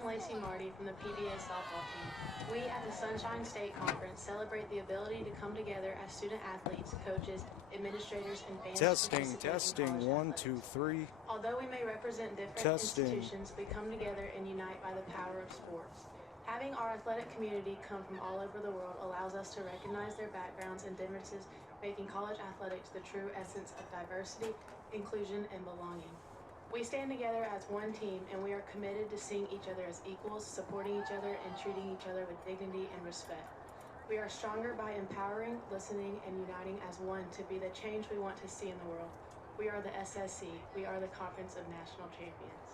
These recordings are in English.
I'm Lacey Marty from the PBA softball team. We at the Sunshine State Conference celebrate the ability to come together as student athletes, coaches, administrators, and fans. Testing, 1, 2, 3. Although we may represent different institutions, we come together and unite by the power of sports. Having our athletic community come from all over the world allows us to recognize their backgrounds and differences, making college athletics the true essence of diversity, inclusion, and belonging. We stand together as one team, and we are committed to seeing each other as equals, supporting each other, and treating each other with dignity and respect. We are stronger by empowering, listening, and uniting as one to be the change we want to see in the world. We are the SSC. We are the Conference of National Champions.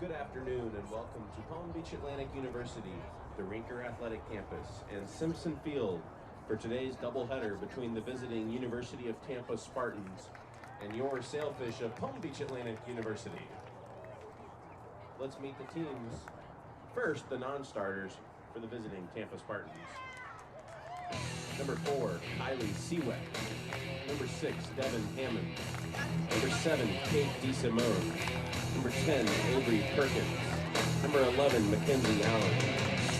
Good afternoon and welcome to Palm Beach Atlantic University, the Rinker Athletic Campus, and Simpson Field for today's doubleheader between the visiting University of Tampa Spartans and your Sailfish of Palm Beach Atlantic University. Let's meet the teams. First, the non-starters for the visiting Tampa Spartans. Number 4, Kylie Seaweck. Number 6, Devin Hammond. Number 7, Kate DeSimone. Number 10, Avery Perkins. Number 11, Mackenzie Allen.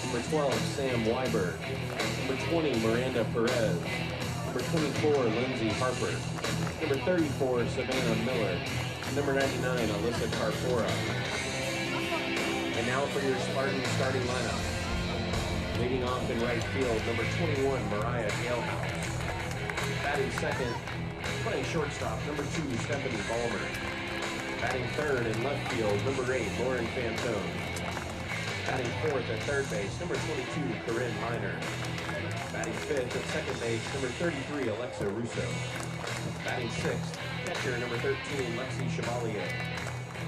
Number 12, Sam Weiberg. Number 20, Miranda Perez. Number 24, Lindsay Harper. Number 34, Savannah Miller. Number 99, Alyssa Carpora. And now for your Spartan starting lineup. Leading off in right field, number 21, Mariah Galehouse. Batting second, playing shortstop, number 2, Stephanie Ballmer. Batting third in left field, number 8, Lauren Fantone. Batting fourth at third base, number 22, Corinne Miner. Batting fifth at second base, number 33, Alexa Russo. Batting sixth, catcher, number 13, Lexi Chevalier.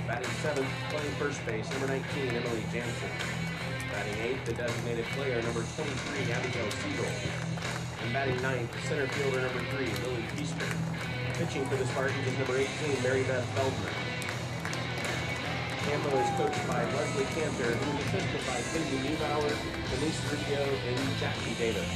Batting seventh, playing first base, number 19, Emily Jansen. Batting eighth, the designated player, number 23, Abigail Siegel. And batting ninth, center fielder, number 3, Lily Feaster. Pitching for the Spartans is number 18, Mary Beth Feldman. Tampa is coached by Leslie Cantor, who is assisted by Cindy Neubauer, Denise Rubio, and Jackie Davis.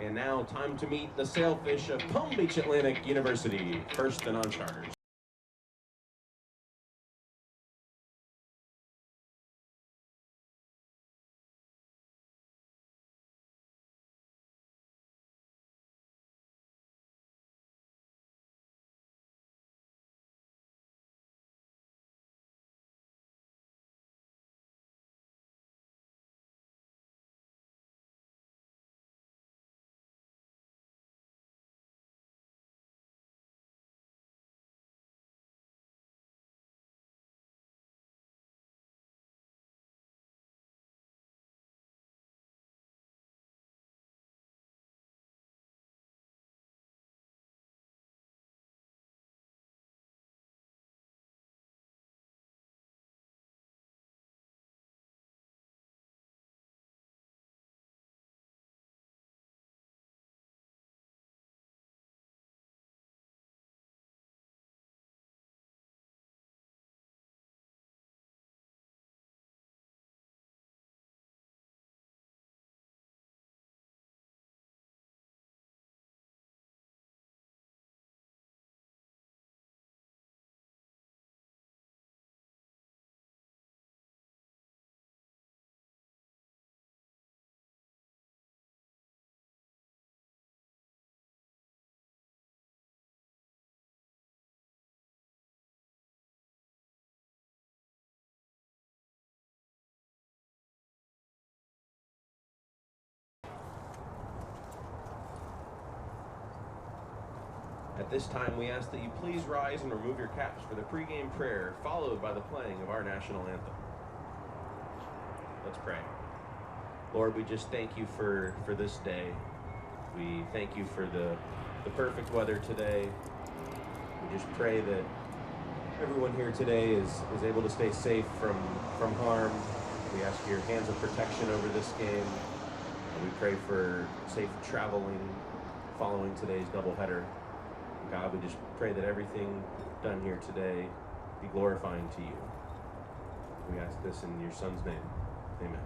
And now, time to meet the Sailfish of Palm Beach Atlantic University. First, the non-starters. At this time, we ask that you please rise and remove your caps for the pregame prayer, followed by the playing of our national anthem. Let's pray. Lord, we just thank you for this day. We thank you for the perfect weather today. We just pray that everyone here today is able to stay safe from harm. We ask your hands of protection over this game. And we pray for safe traveling following today's doubleheader. God, we just pray that everything done here today be glorifying to you. We ask this in your Son's name. Amen.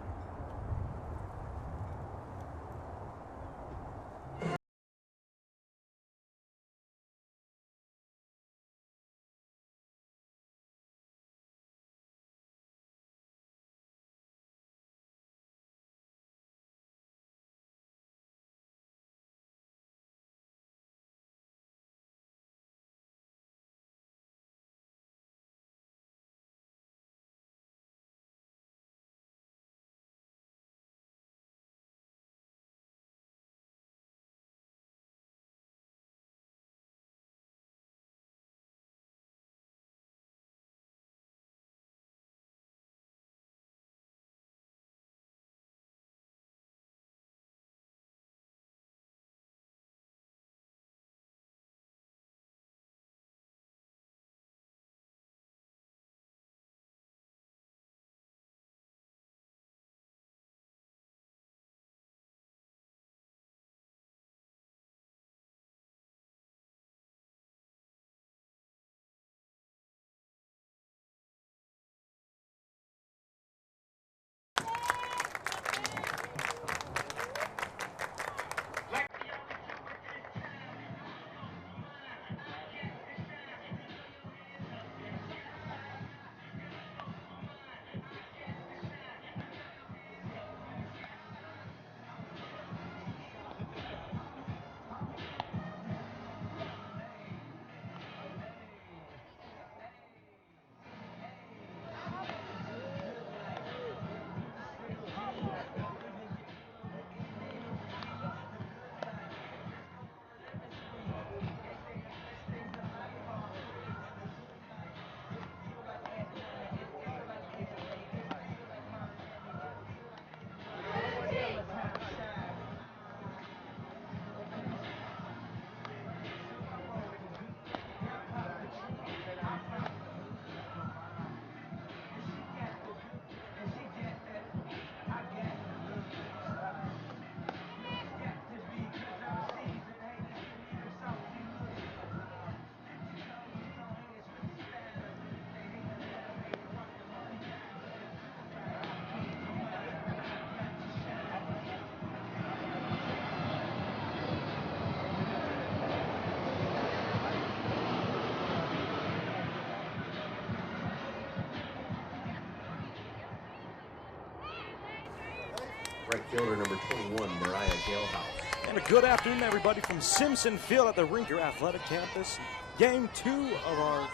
Right fielder number 21, Mariah Galehouse. And a good afternoon, everybody, from Simpson Field at the Rinker Athletic Campus. Game 2 of our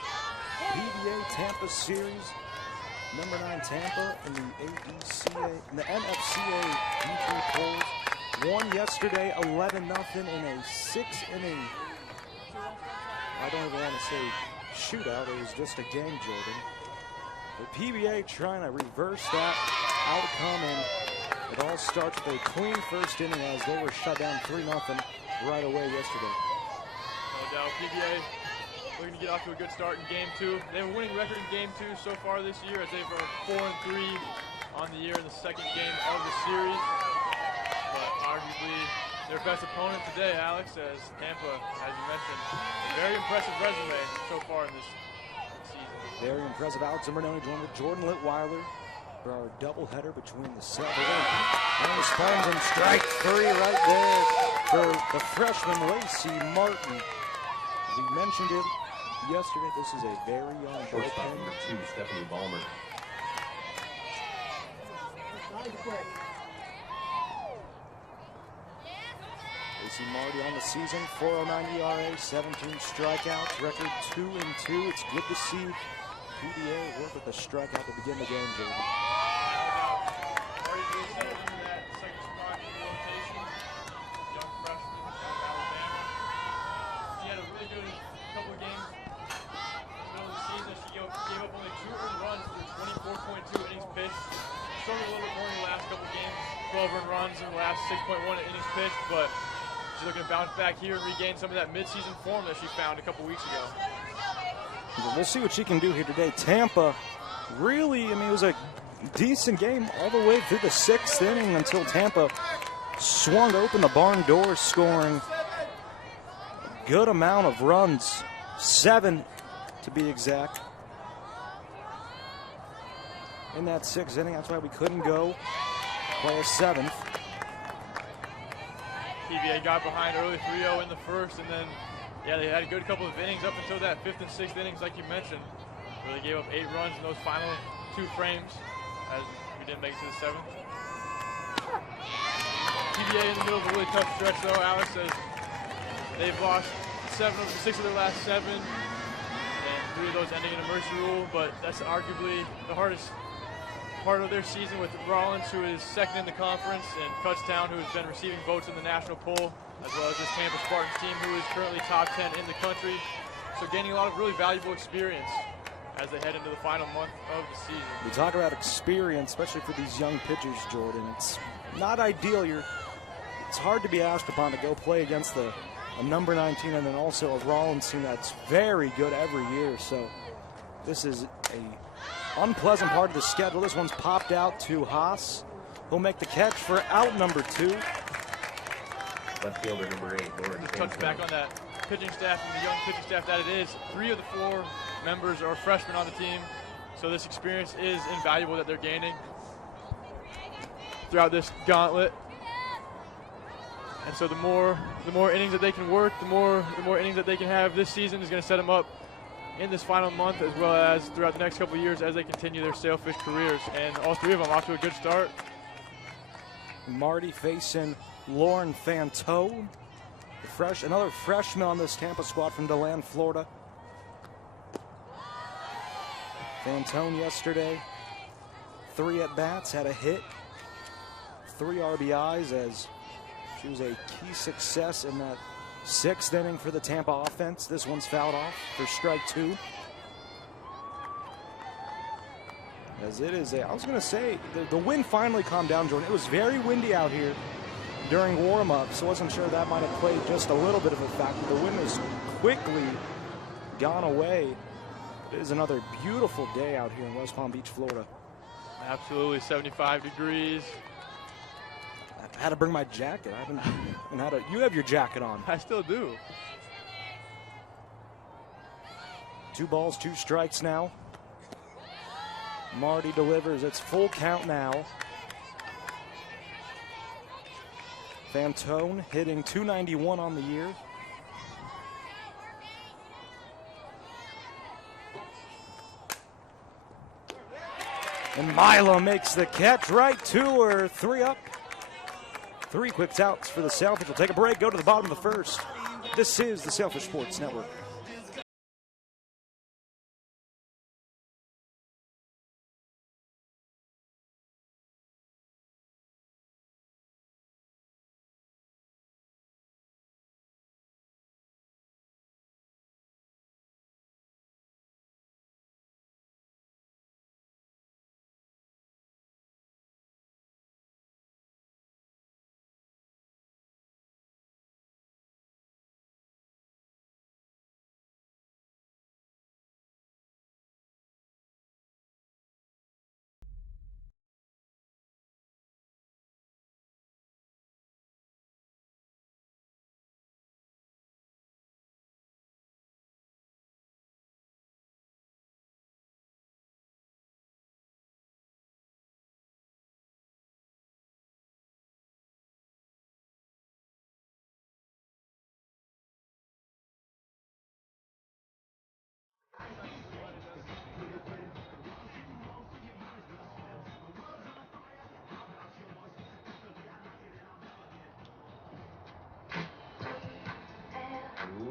PBA Tampa series. Number 9 Tampa in the NFCA D3 polls. Won yesterday 11-0 in a 6-inning, I don't even want to say shootout, it was just a game, Jordan. The PBA trying to reverse that outcome, and it all starts with a clean first inning as they were shut down 3-0 right away yesterday. No doubt, PBA looking to get off to a good start in Game 2. They have a winning record in Game 2 so far this year, as they've earned 4-3 on the year in the second game of the series. But arguably their best opponent today, Alex, as Tampa, as you mentioned, a very impressive resume so far in this season. Very impressive. Alex Zimmerman joined with Jordan Littweiler for our doubleheader between the and the Spartans on strike 3 right there for the freshman Lacey Martin. We mentioned it yesterday. This is a very young shortstop number 2, Stephanie Ballmer. Lacey Marty on the season, 4.09 ERA, 17 strikeouts, record 2-2. It's good to see PBA work with the strikeout to begin the game, Jordan. Young freshman out of Alabama. He had a really good couple of games. Middle of the season, she gave up only 2 earned runs through 24.2 innings pitched. Struggled a little bit more in the last couple of games. 12 earned runs in the last 6.1 innings pitched, but she's looking to bounce back here and regain some of that midseason form that she found a couple weeks ago. We'll see what she can do here today. Tampa, really, I mean, it was a decent game all the way through the 6th inning until Tampa swung open the barn doors, scoring a good amount of runs, 7 to be exact. In that 6th inning, that's why we couldn't go play a 7th. PBA got behind early 3-0 in the first, and then, yeah, they had a good couple of innings up until that 5th and 6th innings, like you mentioned. Really gave up 8 runs in those final 2 frames, as we didn't make it to the 7th. PBA in the middle of a really tough stretch, though, Alex, as they've lost 6 of their last 7, and 3 of those ending in a mercy rule, but that's arguably the hardest part of their season, with Rollins, who is 2nd in the conference, and Kutztown, who has been receiving votes in the national poll, as well as this Tampa Spartans team, who is currently top 10 in the country. So gaining a lot of really valuable experience as they head into the final month of the season. We talk about experience, especially for these young pitchers, Jordan. It's not ideal. It's hard to be asked upon to go play against a number 19 and then also a Rollins team that's very good every year. So this is a unpleasant part of the schedule. This one's popped out to Haas. He'll make the catch for out number 2. Left fielder number 8, Lauren. Just touch back on that pitching staff and the young pitching staff that it is. 3 of the 4 members are freshmen on the team, so this experience is invaluable that they're gaining throughout this gauntlet. And so the more innings that they can work, the more innings that they can have this season is going to set them up in this final month, as well as throughout the next couple of years as they continue their sailfish careers. And all 3 of them off to a good start. Marty facing Lauren Fantone, another freshman on this Tampa squad from DeLand, Florida. Fantone yesterday, 3 at-bats, had a hit, 3 RBIs, as she was a key success in that 6th inning for the Tampa offense. This one's fouled off for strike 2. As it is I was going to say, the wind finally calmed down, Jordan. It was very windy out here during warm-up, so I wasn't sure that might have played just a little bit of a factor. The wind has quickly gone away. It is another beautiful day out here in West Palm Beach, Florida. Absolutely, 75 degrees. I had to bring my jacket. I haven't had a. You have your jacket on. I still do. 2 balls, 2 strikes now. Marty delivers. It's full count now. Fantone hitting .291 on the year. And Milo makes the catch right to her. 3 up. 3 quick outs for the Sailfish. We'll take a break, go to the bottom of the 1st. This is the Sailfish Sports Network.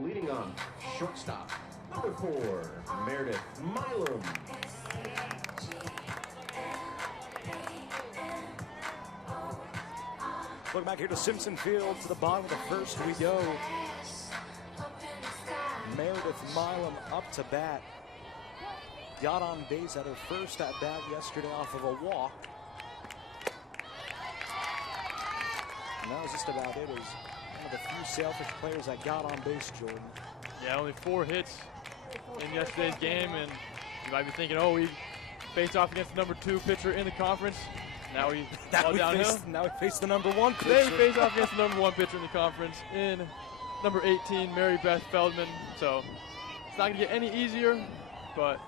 Leading on, shortstop, number 4, Meredith Milam. Look back here to Simpson Field. To the bottom of the 1st we go. Meredith Milam up to bat. Got on base at her first at bat yesterday off of a walk. And that was just about it. It was one of the few Sailfish players that got on base, Jordan. Yeah, only 4 hits in yesterday's game, and you might be thinking, oh, we faced off against the number 2 pitcher in the conference. Now we fall downhill. Now we face the number 1 pitcher. They face off against the number 1 pitcher in the conference in number 18, Mary Beth Feldman. So it's not going to get any easier, but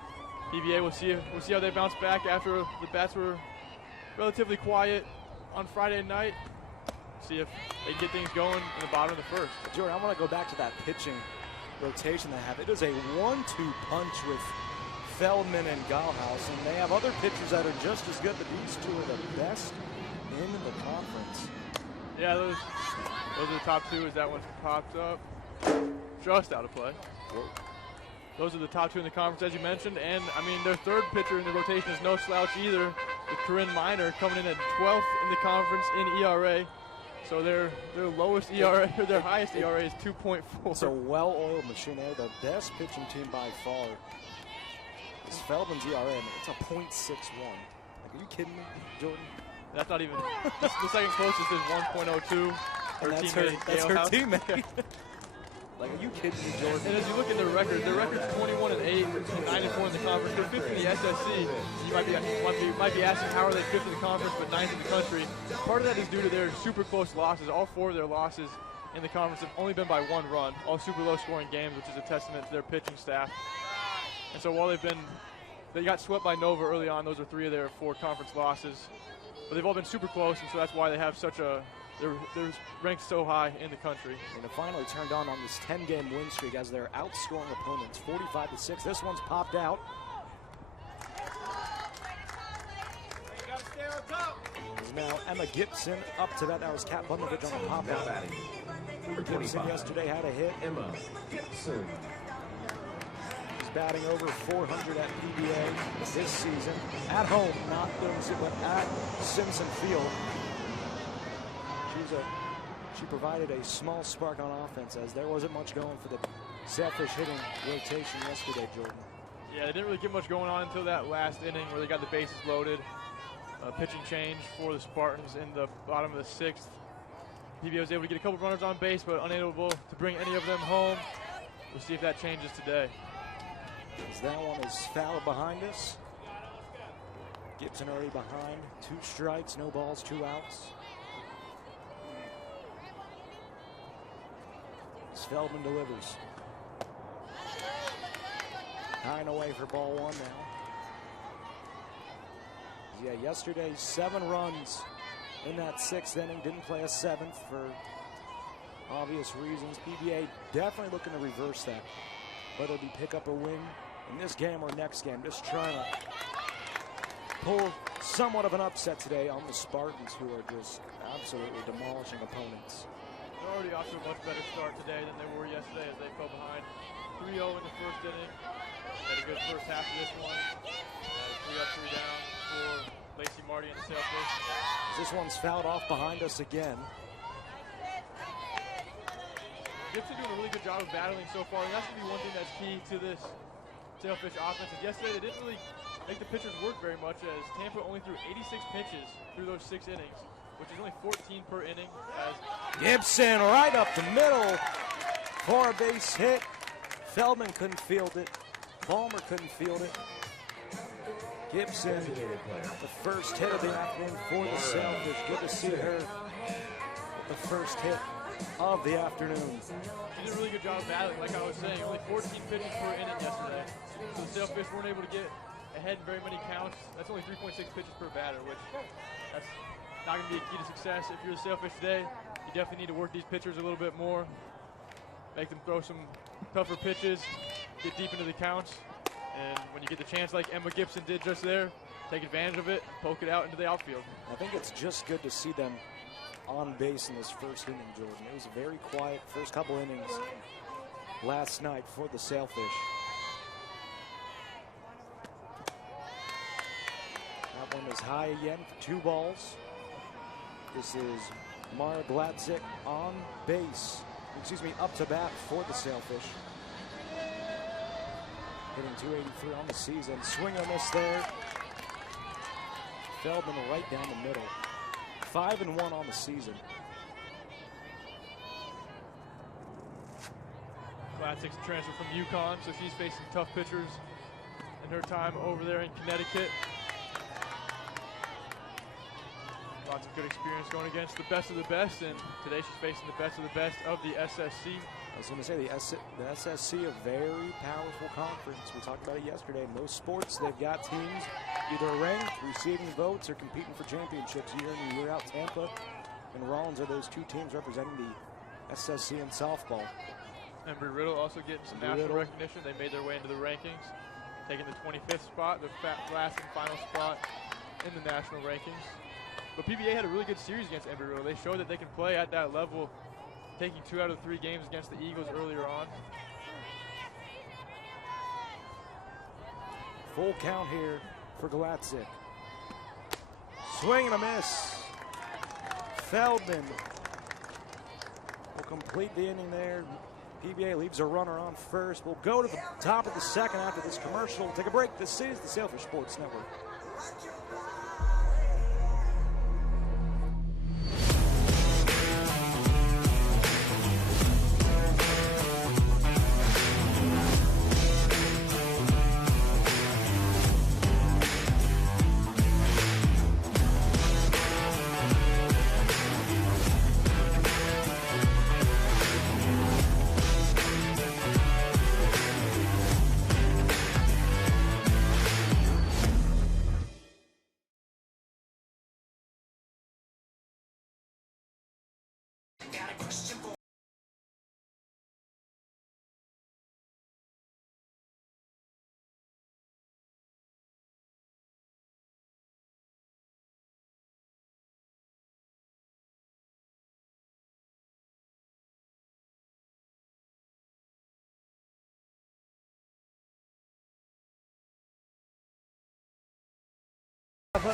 PBA, we'll see how they bounce back after the bats were relatively quiet on Friday night. See if they can get things going in the bottom of the first. Jordan, I want to go back to that pitching rotation they have. It is a 1-2 punch with Feldman and Gallhouse, and they have other pitchers that are just as good, but these 2 are the best in the conference. Yeah, those are the top 2 as that one popped up. Just out of play. Whoa. Those are the top 2 in the conference, as you mentioned, and I mean their 3rd pitcher in the rotation is no slouch either, with Corinne Miner coming in at 12th in the conference in ERA. So their lowest ERA, or their highest ERA is 2.4. It's a well-oiled machine. They're the best pitching team by far. It's Feldman's ERA, I mean, it's a .61. Like, are you kidding me, Jordan? That's not even. The second closest is 1.02. Her That's teammate, her teammate. Like, are you kidding me, Jordan? And as you look at their record's 21-8, 9-4 in the conference. They're 5th in the SSC. You might be asking how are they 5th in the conference but 9th in the country. Part of that is due to their super close losses. All 4 of their losses in the conference have only been by 1 run. All super low scoring games, which is a testament to their pitching staff. And so while they got swept by Nova early on. Those are 3 of their 4 conference losses. But they've all been super close, and so that's why they have such a. They're ranked so high in the country. And it finally turned on this 10-game win streak as they're outscoring opponents 45-6. This one's popped out. Now Emma Gibson up to that. That was Kat Bundovic on the pop out. Gibson yesterday had a hit. Emma Gibson. She's batting over 400 at PBA this season. At home, not doing so, but at Simpson Field. She provided a small spark on offense as there wasn't much going for the Sailfish hitting rotation yesterday, Jordan. Yeah, they didn't really get much going on until that last inning where they got the bases loaded. Pitching change for the Spartans in the bottom of the 6th. PBA was able to get a couple runners on base, but unable to bring any of them home. We'll see if that changes today. As that one is foul behind us. Gibson already behind. 2 strikes, no balls, 2 outs. Feldman delivers. High and away for ball 1 now. Yeah, yesterday 7 runs in that 6th inning. Didn't play a 7th for obvious reasons. PBA definitely looking to reverse that. Whether it be pick up a win in this game or next game. Just trying to pull somewhat of an upset today on the Spartans, who are just absolutely demolishing opponents. They're already off to a much better start today than they were yesterday as they fell behind 3-0 in the first inning. Had a good first half of this one. Had a 3 up, 3 down for Lacey Marty and the Sailfish. This one's fouled off behind us again. Gibson doing a really good job of battling so far, and that's going to be one thing that's key to this Sailfish offense. And yesterday they didn't really make the pitchers work very much as Tampa only threw 86 pitches through those 6 innings, which is only 14 per inning. Gibson right up the middle for a base hit. Feldman couldn't field it. Palmer couldn't field it. Gibson, the first hit of the afternoon for the Sailfish. Good to see her with the first hit of the afternoon. She did a really good job of battling, like I was saying. Only 14 pitches per inning yesterday. So the Sailfish weren't able to get ahead in very many counts. That's only 3.6 pitches per batter, which that's not going to be a key to success. If you're the Sailfish today, you definitely need to work these pitchers a little bit more. Make them throw some tougher pitches, get deep into the counts. And when you get the chance like Emma Gibson did just there, take advantage of it, poke it out into the outfield. I think it's just good to see them on base in this first inning, Jordan. It was a very quiet first couple innings last night for the Sailfish. That one is high again for 2 balls. This is Mara Gladzik on base. Excuse me, up to bat for the Sailfish. hitting 283 on the season. Swing and a miss there. Feldman right down the middle. 5-1 on the season. Glatzick's a transfer from UConn, so she's facing tough pitchers in her time over there in Connecticut. Lots of good experience going against the best of the best, and today she's facing the best of the best of the SSC. I was going to say the SSC, a very powerful conference. We talked about it yesterday. In most sports, they've got teams either ranked, receiving votes, or competing for championships year in and year out. Tampa and Rollins are those two teams representing the SSC in softball. Embry-Riddle also getting some national recognition. They made their way into the rankings, taking the 25th spot, the last and final spot in the national rankings. But PBA had a really good series against Embry-Riddle. They showed that they can play at that level, taking 2 out of 3 games against the Eagles earlier on. Full count here for Glatzick. Swing and a miss. Feldman will complete the inning there. PBA leaves a runner on first. We'll go to the top of the second after this commercial. Take a break. This is the Sailfish Sports Network.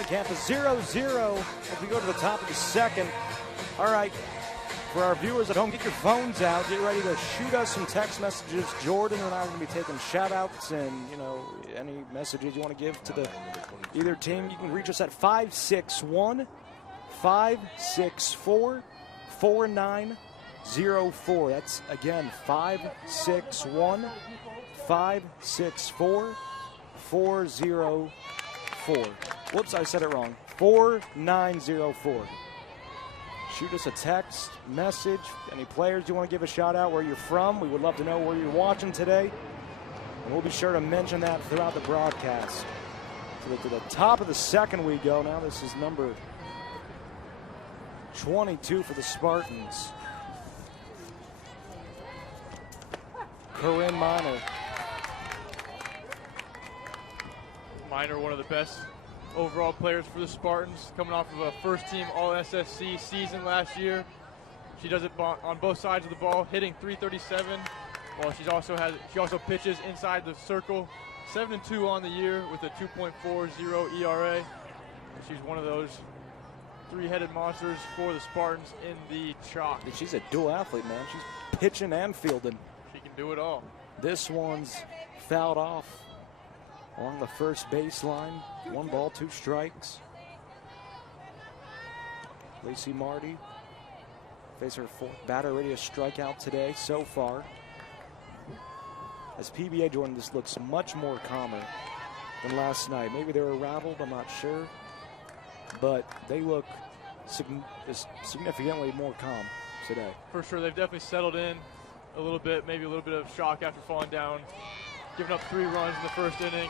Campus 0-0 as we go to the top of the second. All right, for our viewers at home, get your phones out. Get ready to shoot us some text messages. Jordan and I are going to be taking shout-outs and, you know, any messages you want to give to the either team. You can reach us at 561-564-4904. That's, again, 561-564-404. Whoops, I said it wrong. 4904. Shoot us a text, message, any players you want to give a shout out, where you're from. We would love to know where you're watching today. And we'll be sure to mention that throughout the broadcast. To the top of the second we go. Now this is number 22 for the Spartans. Corinne Miner. Miner, one of the best overall players for the Spartans, coming off of a first-team All-SSC season last year. She does it on both sides of the ball, hitting .337. Well, she also pitches inside the circle. 7-2 on the year with a 2.40 ERA. And she's one of those three-headed monsters for the Spartans in the chalk. She's a dual athlete, man. She's pitching and fielding. She can do it all. This one's fouled off along the first baseline. 1 ball, 2 strikes. Lacey Marty faces her 4th batter, ready to strike out today so far. As PBA, Jordan, this looks much more calmer than last night. Maybe they were rattled, I'm not sure. But they look significantly more calm today. For sure, they've definitely settled in a little bit, maybe a little bit of shock after falling down, giving up 3 runs in the first inning.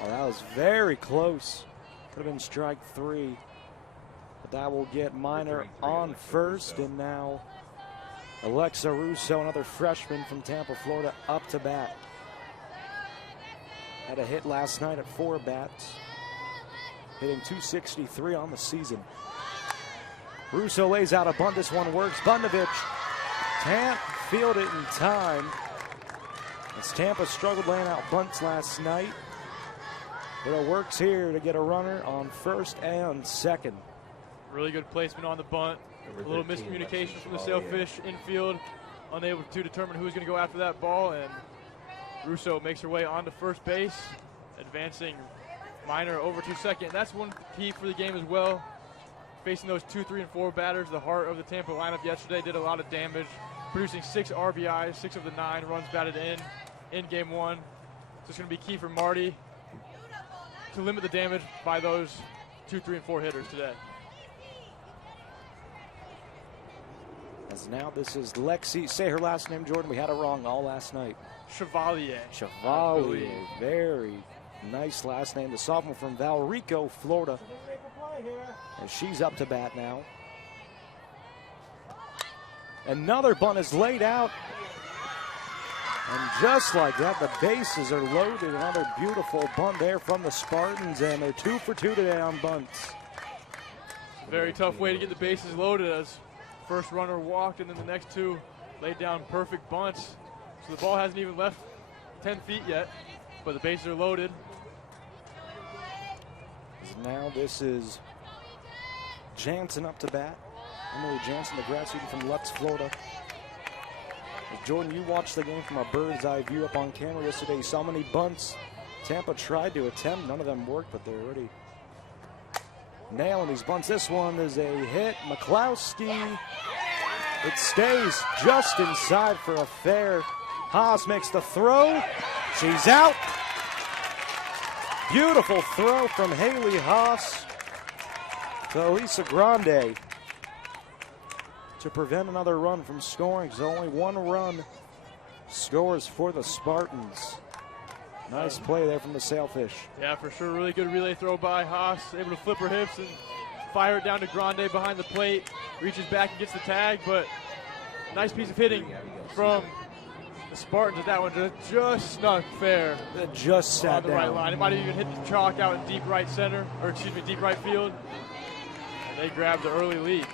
Well, that was very close. Could have been strike 3. But that will get Miner on first. And now Alexa Russo, another freshman from Tampa, Florida, up to bat. Had a hit last night at 4 bats. Hitting .263 on the season. Russo lays out a bunt. This one works. Bundovich can't field it in time, as Tampa struggled laying out bunts last night. But it works here to get a runner on first and second. Really good placement on the bunt. A little miscommunication from the Sailfish infield, unable to determine who's going to go after that ball, and Russo makes her way onto first base, advancing Minor over to second. That's one key for the game as well. Facing those 2, 3, and 4 batters, the heart of the Tampa lineup yesterday did a lot of damage, producing 6 RBIs, 6 of the 9 runs batted in game 1. So it's going to be key for Marty to limit the damage by those 2, 3, and 4 hitters today. As now this is Lexi. Say her last name, Jordan. We had it wrong all last night. Chevalier. Chevalier. Very nice last name. The sophomore from Valrico, Florida. And she's up to bat now. Another bunt is laid out. And just like that, the bases are loaded. Another beautiful bunt there from the Spartans, and they're 2 for 2 today on bunts. Very tough way to get the bases loaded, as first runner walked and then the next 2 laid down perfect bunts. So the ball hasn't even left 10 feet yet, but the bases are loaded. Now this is Jansen up to bat. Emily Jansen, the grad student from Lutz, Florida. Jordan, you watched the game from a bird's eye view up on camera yesterday. You saw many bunts Tampa tried to attempt. None of them worked, but they're already nailing these bunts. This one is a hit. McCloskey. It stays just inside for a fair. Haas makes the throw. She's out. Beautiful throw from Haley Haas to Elisa Grande to prevent another run from scoring. So only 1 run scores for the Spartans. Nice play there from the Sailfish. Yeah, for sure. Really good relay throw by Haas. Able to flip her hips and fire it down to Grande behind the plate. Reaches back and gets the tag, but nice piece of hitting from the Spartans. That one just snuck fair. That just sat on the right line. It might have even hit the chalk out in deep right center, or excuse me, deep right field. And they grabbed the early lead.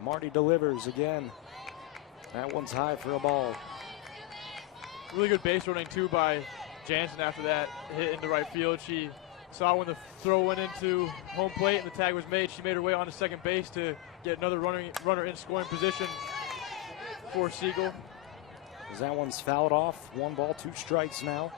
Marty delivers again. That one's high for a ball. Really good base running too by Jansen after that hit into right field. She saw when the throw went into home plate and the tag was made. She made her way onto second base to get another runner in scoring position for Siegel. As that one's fouled off. 1 ball, 2 strikes now.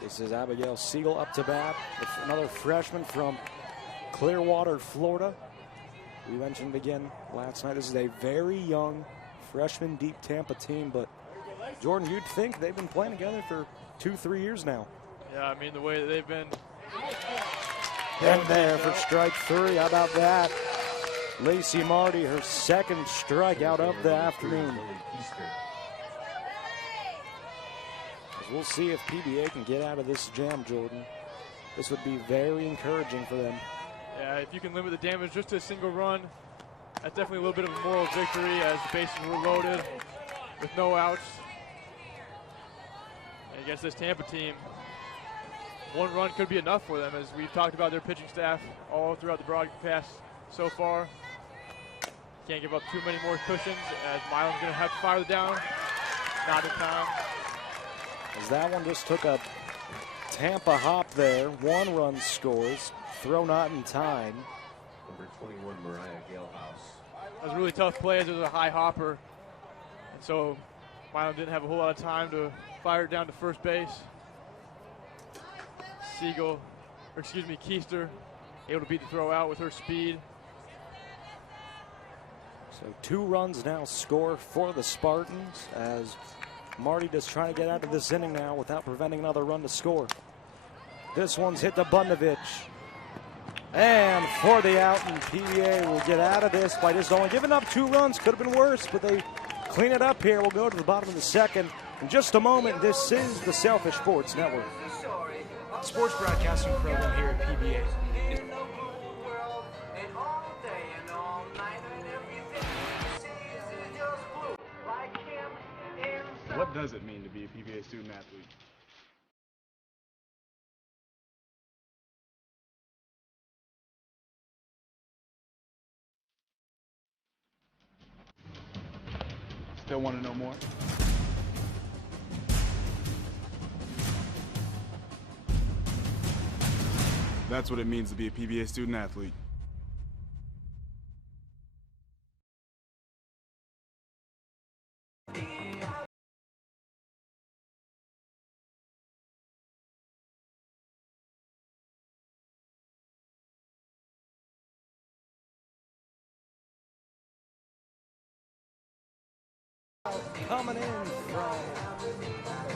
This is Abigail Siegel up to bat, another freshman from Clearwater, Florida. We mentioned again last night, this is a very young freshman deep Tampa team, but Jordan, you'd think they've been playing together for 2-3 years now. Yeah, I mean, the way that they've been. And there for strike 3, how about that? Lacey Marty, her 2nd strikeout of the afternoon. We'll see if PBA can get out of this jam, Jordan. This would be very encouraging for them. Yeah, if you can limit the damage just to a single run, that's definitely a little bit of a moral victory, as the bases were loaded with no outs. And against this Tampa team, 1 run could be enough for them, as we've talked about their pitching staff all throughout the broadcast so far. Can't give up too many more cushions, as Milan's going to have to fire it down. Not in time. As that one just took a Tampa hop there. 1 run scores. Throw not in time. Number 21, Mariah Galehouse. That was a really tough play, as it was a high hopper. And so Milan didn't have a whole lot of time to fire it down to first base. Siegel, or excuse me, Keister, able to beat the throw out with her speed. So 2 runs now score for the Spartans, as Marty just trying to get out of this inning now without preventing another run to score. This one's hit to Bundovich. And for the out, and PBA will get out of this by just only giving up 2 runs. Could have been worse, but they clean it up here. We'll go to the bottom of the 2nd. In just a moment, this is the Sailfish Sports Network. Sports broadcasting program here at PBA. What does it mean to be a PBA student athlete? They'll want to know more. That's what it means to be a PBA student athlete. Coming in from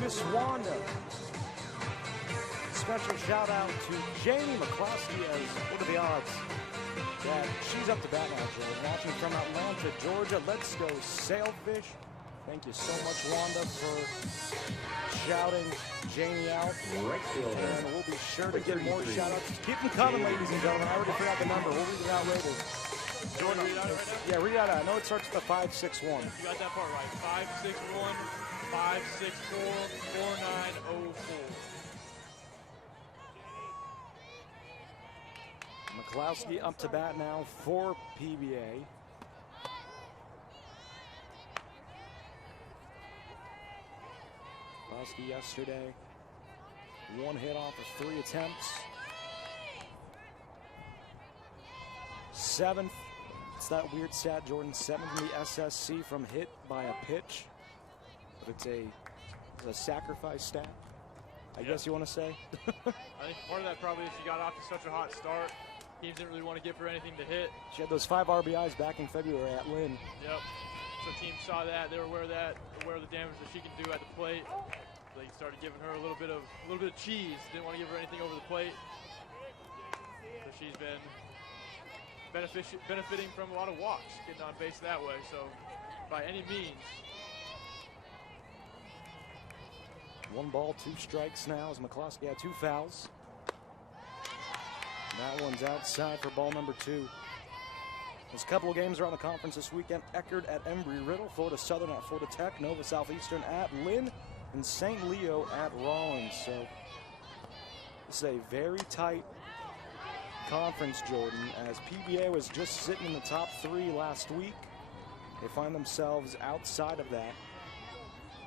Miss Wanda. Special shout out to Jamie McCloskey, as what are the odds that she's up to bat now, Jordan. Watching from Atlanta, Georgia. Let's go Sailfish. Thank you so much, Wanda, for shouting Jamie out. Right fielder. And we'll be sure to get more shout outs. Keep them coming, ladies and gentlemen. I already forgot the number. We'll read it out later. Jordan, read it out right now? Yeah, read it out. I know it starts with a 561. You got that part right. 561 564 4904. McCloskey up to bat now for PBA. McCloskey yesterday, 1 hit off of 3 attempts. 7th, it's that weird stat, Jordan, 7th in the SSC from hit by a pitch. But it's a sacrifice stat, I guess you want to say. I think part of that probably is she got off to such a hot start. Teams didn't really want to give her anything to hit. She had those 5 RBIs back in February at Lynn. Yep. So teams saw that. They were aware of that, aware of the damage that she can do at the plate. They started giving her a little bit of cheese. Didn't want to give her anything over the plate. So she's been benefiting from a lot of walks, getting on base that way. So by any means. 1 ball, 2 strikes now as McCloskey had 2 fouls. That one's outside for ball number 2. There's a couple of games around the conference this weekend. Eckerd at Embry-Riddle, Florida Southern at Florida Tech, Nova Southeastern at Lynn, and St. Leo at Rollins. So this is a very tight conference, Jordan, as PBA was just sitting in the top 3 last week. They find themselves outside of that.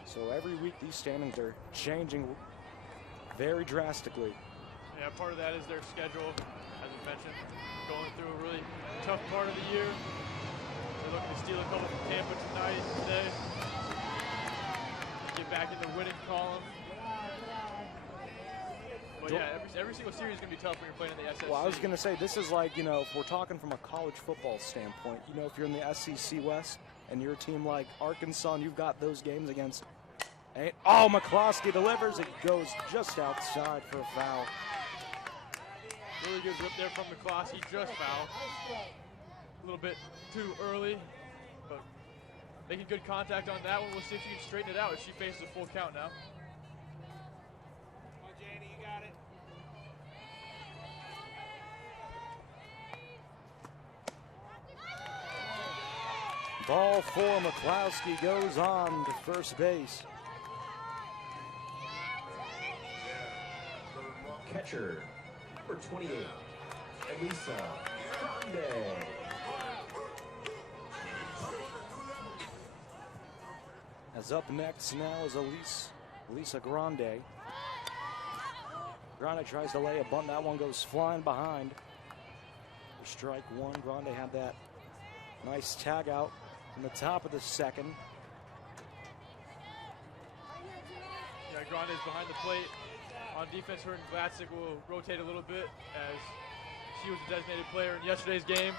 So every week these standings are changing very drastically. Yeah, part of that is their schedule, as we mentioned, going through a really tough part of the year. They're looking to steal a couple from Tampa today. Get back in the winning column. But yeah, every single series is going to be tough when you're playing in the SEC. Well, I was going to say, this is like, you know, if we're talking from a college football standpoint, you know, if you're in the SEC West and you're a team like Arkansas and you've got those games against, oh, McCloskey delivers, it goes just outside for a foul. Really good rip there from McCloskey, just foul. A little bit too early, but making good contact on that one. We'll see if she can straighten it out as she faces a full count now. Come on, Janie, you got it. Ball 4, McCloskey goes on to first base. Catcher, number 28, Elisa Grande. As up next now is Elisa Grande. Grande tries to lay a bunt. That one goes flying behind. For strike 1, Grande had that nice tag out in the top of the 2nd. Yeah, Grande is behind the plate. On defense, her and Glatzik will rotate a little bit as she was a designated player in yesterday's game.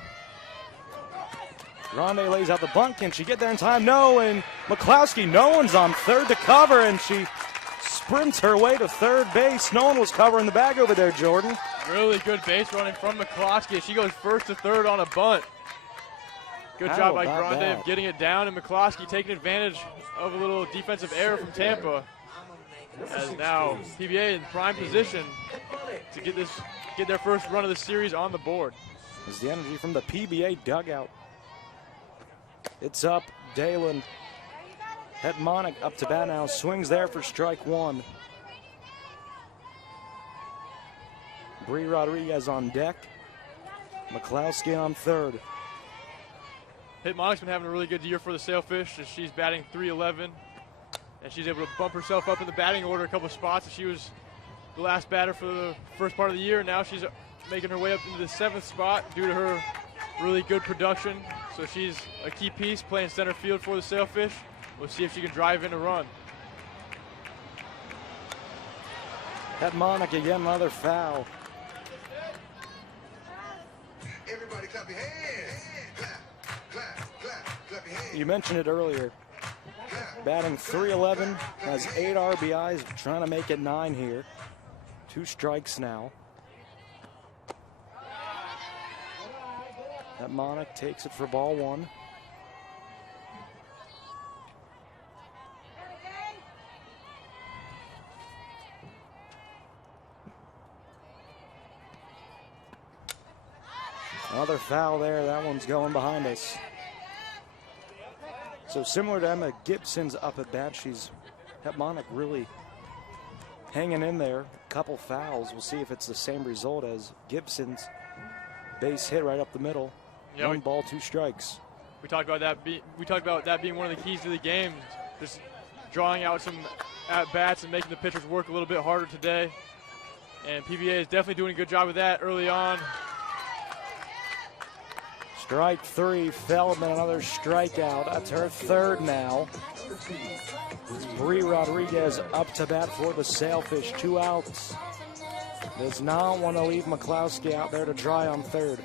Grande lays out the bunt. Can she get there in time? No, and McCloskey, no one's on third to cover, and she sprints her way to third base. No one was covering the bag over there, Jordan. Really good base running from McCloskey. She goes first to third on a bunt. Good job by Grande of getting it down, and McCloskey taking advantage of a little defensive error from Tampa. As now PBA in prime position to get their first run of the series on the board. Is the energy from the PBA dugout. It's up. Dalen Hetmonic up to bat now. Swings there for strike 1. Bree Rodriguez on deck. McCloskey on third. Monic's been having a really good year for the Sailfish, as she's batting .311, and she's able to bump herself up in the batting order a couple spots. She was the last batter for the first part of the year, and now she's making her way up into the 7th spot due to her really good production. So she's a key piece playing center field for the Sailfish. We'll see if she can drive in a run. Monica again, another foul. Everybody clap your hands. Clap, clap, clap, clap your hands. You mentioned it earlier. Batting .311, has 8 RBIs, trying to make it 9 here. 2 strikes now. Monica takes it for ball 1. Another foul there. That one's going behind us. So similar to Emma Gibson's up at bat, she's Monica really hanging in there. A couple fouls. We'll see if it's the same result as Gibson's base hit right up the middle. Yeah, 1 ball, 2 strikes. We talked about that. We talked about that being one of the keys to the game. Just drawing out some at bats and making the pitchers work a little bit harder today. And PBA is definitely doing a good job with that early on. Strike 3, Feldman, another strikeout. That's her 3rd now. Bree Rodriguez up to bat for the Sailfish, 2 outs. Does not want to leave McCloskey out there to dry on 3rd.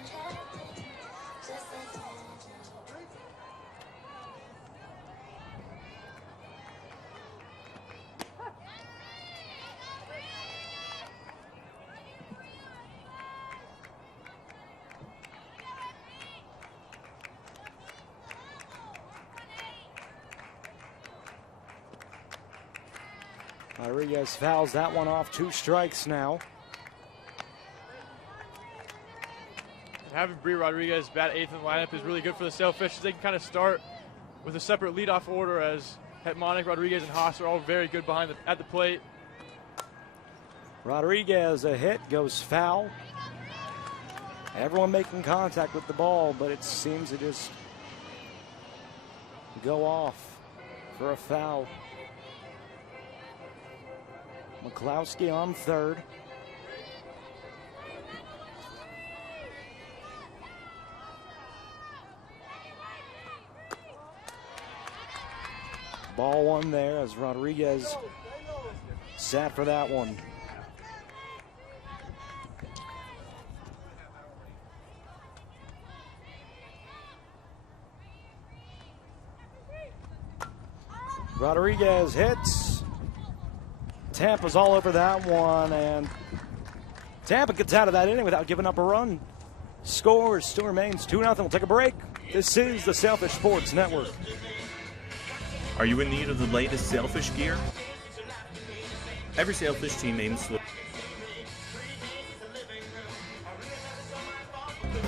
Rodriguez fouls that one off, 2 strikes now. And having Bree Rodriguez bat 8th in the lineup is really good for the Sailfish, as they can kind of start with a separate leadoff order, as Hetmonic, Rodriguez, and Haas are all very good behind at the plate. Rodriguez, a hit, goes foul. Everyone making contact with the ball, but it seems to just go off for a foul. McCloskey on 3rd. Ball 1 there as Rodriguez sat for that one. Rodriguez hits. Tampa's all over that one, and Tampa gets out of that inning without giving up a run. Score still remains 2-0. We'll take a break. This is the Sailfish Sports Network. Are you in need of the latest Sailfish gear? Every Sailfish team aims to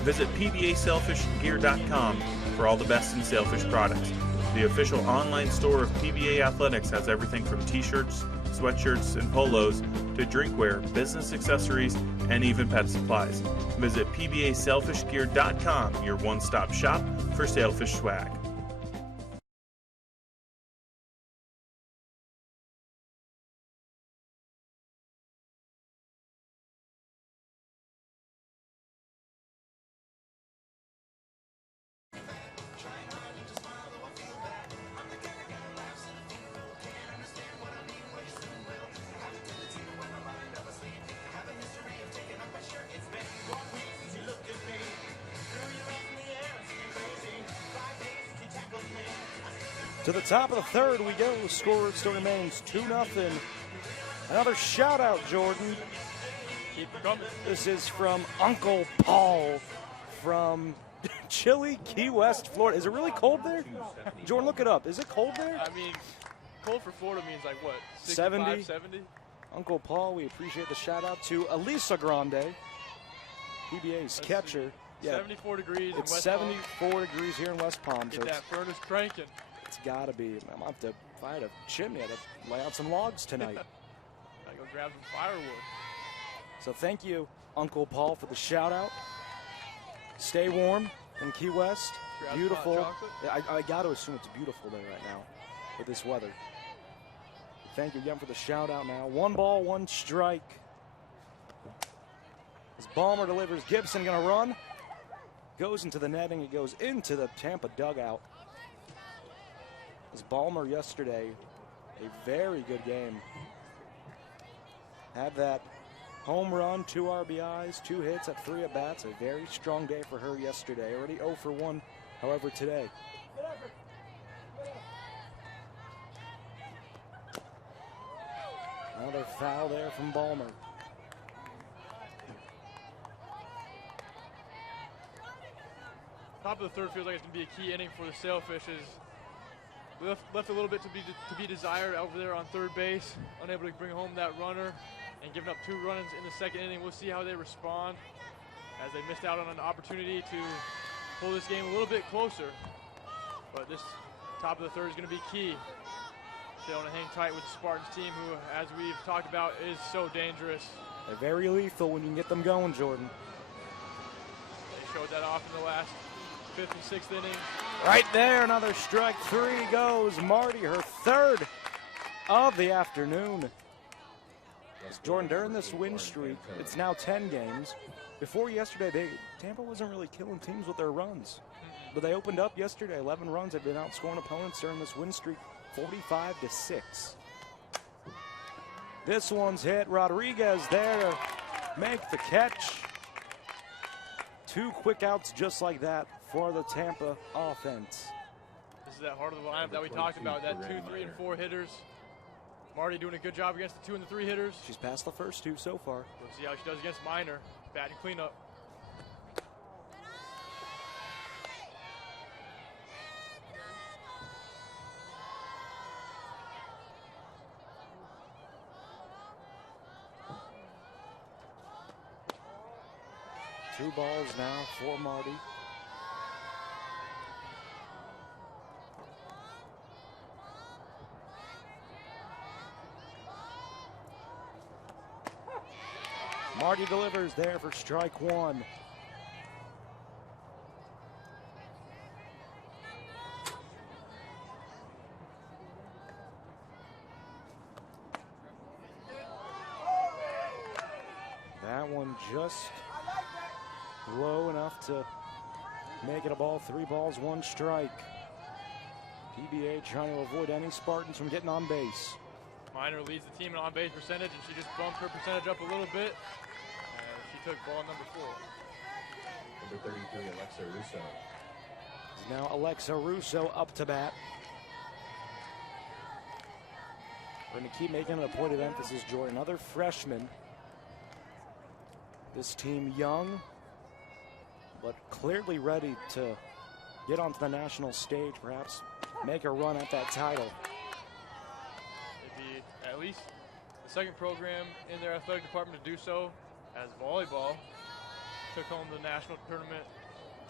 visit pbasailfishgear.com for all the best in Sailfish products. The official online store of PBA Athletics has everything from t-shirts, sweatshirts, and polos to drinkware, business accessories, and even pet supplies. Visit pbasailfishgear.com, your one-stop shop for Sailfish swag. To the top of the 3rd we go. Score still remains 2-0. Another shout out, Jordan. Keep it coming. This is from Uncle Paul from Chile, Key West, Florida. Is it really cold there? Jordan, look it up. Is it cold there? I mean, cold for Florida means like what? 70? 70? Uncle Paul, we appreciate the shout out to Elisa Grande, PBA's catcher. Yeah, 74 degrees it's in West 74 degrees here in West Palm. Palm. So Get that furnace cranking. it's got to be. I'm have to, if I had a chimney, I'd have to lay out some logs tonight. Gotta go grab some firewood. So thank you, Uncle Paul, for the shout out. Stay warm. in Key West. Grab Beautiful. hot chocolate. Yeah, I got to assume it's beautiful there right now with this weather. Thank you again for the shout out now. 1 ball, 1 strike. As Balmer delivers, Gibson going to run. Goes into the netting. It goes into the Tampa dugout. As Balmer yesterday, a very good game. Had that home run, 2 RBIs, 2 hits at 3 at-bats. A very strong day for her yesterday. Already 0 for 1, however, today. Another foul there from Balmer. Top of the third feels like it's going to be a key inning for the Sailfishes. Left a little bit to be desired over there on third base. Unable to bring home that runner and giving up 2 runs in the second inning. We'll see how they respond as they missed out on an opportunity to pull this game a little bit closer. But this top of the third is going to be key. They want to hang tight with the Spartans team, who, as we've talked about, is so dangerous. They're very lethal when you can get them going, Jordan. They showed that off in the last 5th and 6th innings. Right there, another strike. 3 goes Marty, her 3rd of the afternoon. Jordan, during this win streak, it's now 10 games. Before yesterday, Tampa wasn't really killing teams with their runs. But they opened up yesterday, 11 runs. They've been outscoring opponents during this win streak, 45-6. This one's hit. Rodriguez there to make the catch. 2 quick outs just like that for the Tampa offense. This is that heart of the lineup that we talked about, that 2, 3, and 4 hitters. Marty doing a good job against the 2 and the 3 hitters. She's passed the first 2 so far. We'll see how she does against Minor. Batting cleanup. Two balls now for Marty. Marty delivers there for strike 1. That one just low enough to make it a ball. 3 balls, 1 strike. PBA trying to avoid any Spartans from getting on base. Minor leads the team in on-base percentage, and she just bumped her percentage up a little bit. She took ball number 4. Number 33, Alexa Russo. Now Alexa Russo up to bat. We're going to keep making it a point of emphasis, Jordan. Another freshman. This team young, but clearly ready to get onto the national stage, perhaps make a run at that title. It'd be at least the second program in their athletic department to do so, as volleyball took home the national tournament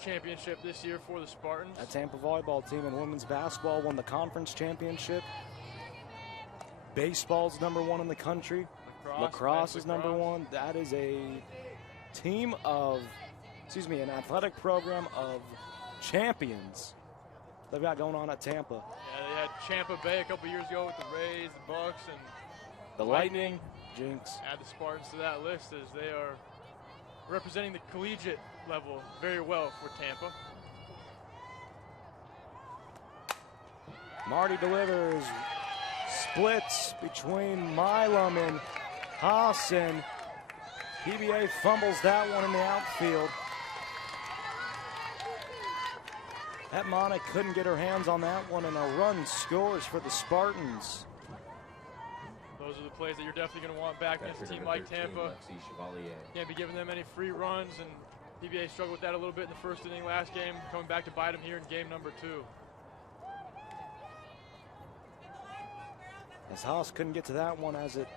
championship this year for the Spartans. That Tampa volleyball team and women's basketball won the conference championship. Baseball's #1 in the country. Lacrosse is #1. That is a team of, an athletic program of champions they've got going on at Tampa. Yeah, they had Tampa Bay a couple years ago with the Rays, the Bucks, and the Lightning. Jinx. Add the Spartans to that list, as they are representing the collegiate level very well for Tampa. Marty delivers. Splits between Milam and Hassan. PBA fumbles that one in the outfield. Etmonic couldn't get her hands on that one, and a run scores for the Spartans. Those are the plays that you're definitely going to want back against a team like Tampa. Can't be giving them any free runs, and PBA struggled with that a little bit in the first inning last game, coming back to bite them here in game number 2. As Haas couldn't get to that one as it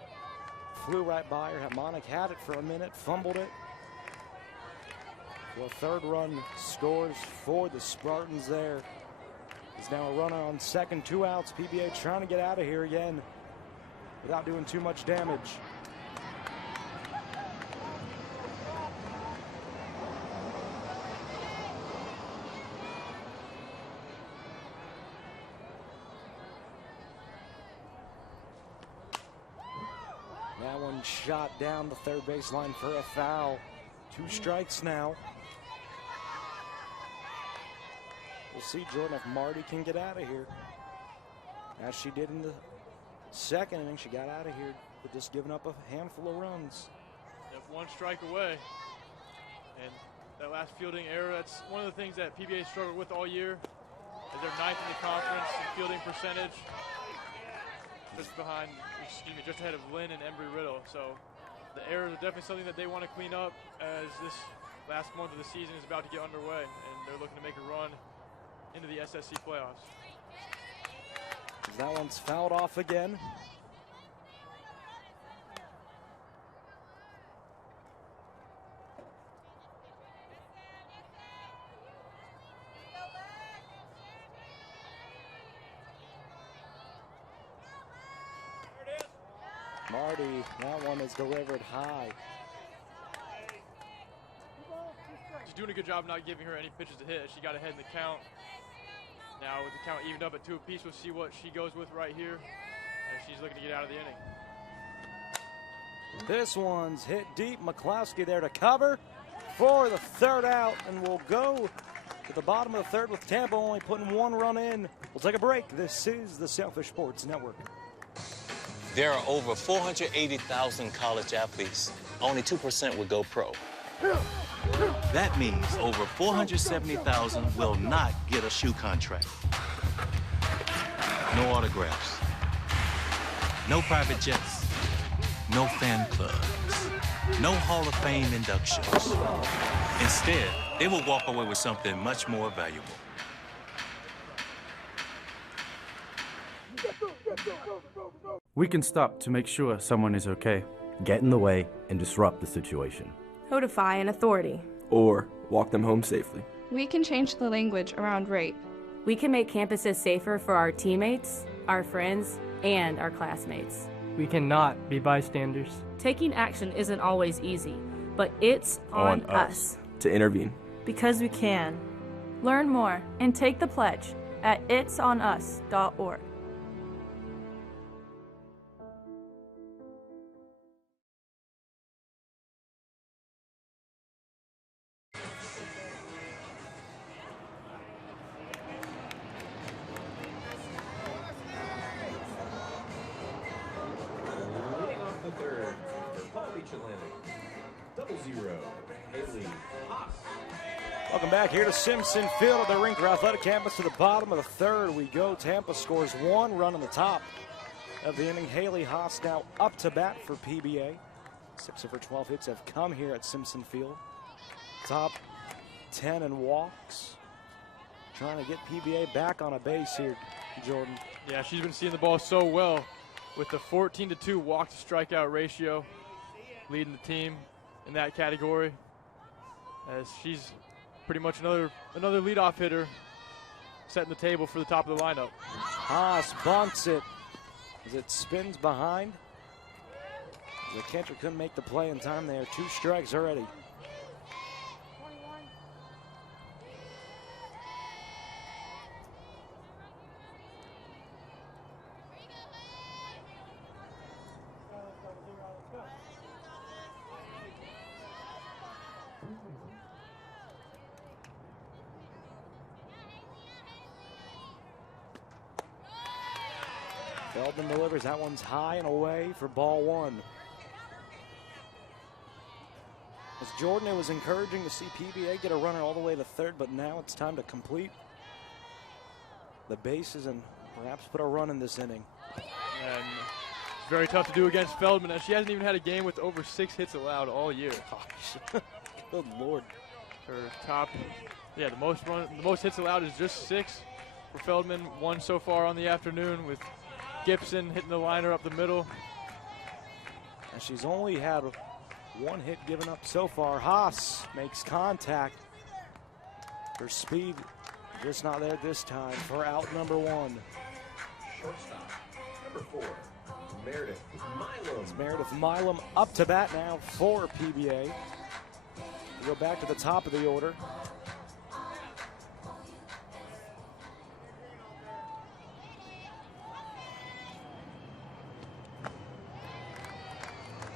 flew right by her. Etmonic had it for a minute, fumbled it. Well, 3rd run scores for the Spartans there. There's now a runner on second, 2 outs. PBA trying to get out of here again without doing too much damage. shot down the third baseline for a foul. 2 strikes now. We'll see, Jordan, if Marty can get out of here. As she did in the second inning, she got out of here with just giving up a handful of runs. Yep, 1 strike away. And that last fielding error, that's one of the things that PBA struggled with all year. As they're 9th in the conference in fielding percentage. Just ahead of Lynn and Embry-Riddle. So the errors are definitely something that they want to clean up as this last month of the season is about to get underway. And they're looking to make a run into the SSC playoffs. That one's fouled off again. Marty, that one is delivered high. She's doing a good job not giving her any pitches to hit. She got ahead in the count. Now with the count evened up at 2 apiece, we'll see what she goes with right here. And she's looking to get out of the inning. This one's hit deep. McCloskey there to cover for the 3rd out, and we'll go to the bottom of the 3rd with Tampa only putting 1 run in. We'll take a break. This is the Sailfish Sports Network. There are over 480,000 college athletes. Only 2% will go pro. That means over 470,000 will not get a shoe contract. No autographs. No private jets. No fan clubs. No Hall of Fame inductions. Instead, they will walk away with something much more valuable. We can stop to make sure someone is okay. Get in the way and disrupt the situation. Notify an authority. Or walk them home safely. We can change the language around rape. We can make campuses safer for our teammates, our friends, and our classmates. We cannot be bystanders. Taking action isn't always easy, but it's on us to intervene. Because we can. Learn more and take the pledge at itsonus.org. Welcome back here to Simpson Field at the Rinker Athletic Campus. To the bottom of the 3rd we go. Tampa scores 1 run on the top of the inning. Haley Haas now up to bat for PBA. 6 of her 12 hits have come here at Simpson Field. Top 10 in walks. Trying to get PBA back on a base here, Jordan. Yeah, she's been seeing the ball so well with the 14-2 walk to strikeout ratio, leading the team in that category, as she's pretty much another leadoff hitter setting the table for the top of the lineup. Haas bunts it as it spins behind. The catcher couldn't make the play in time there. 2 strikes already. Feldman delivers. That one's high and away for ball 1. As Jordan, it was encouraging to see PBA get a runner all the way to 3rd, but now it's time to complete the bases and perhaps put a run in this inning. And it's very tough to do against Feldman, as she hasn't even had a game with over 6 hits allowed all year. Gosh. Good Lord. Her top, the most hits allowed is just 6 for Feldman. 1 so far on the afternoon with Gibson hitting the liner up the middle. And she's only had 1 hit given up so far. Haas makes contact. Her speed just not there this time for out number 1. Shortstop, number 4, Meredith Milam. It's Meredith Milam up to bat now for PBA. We go back to the top of the order.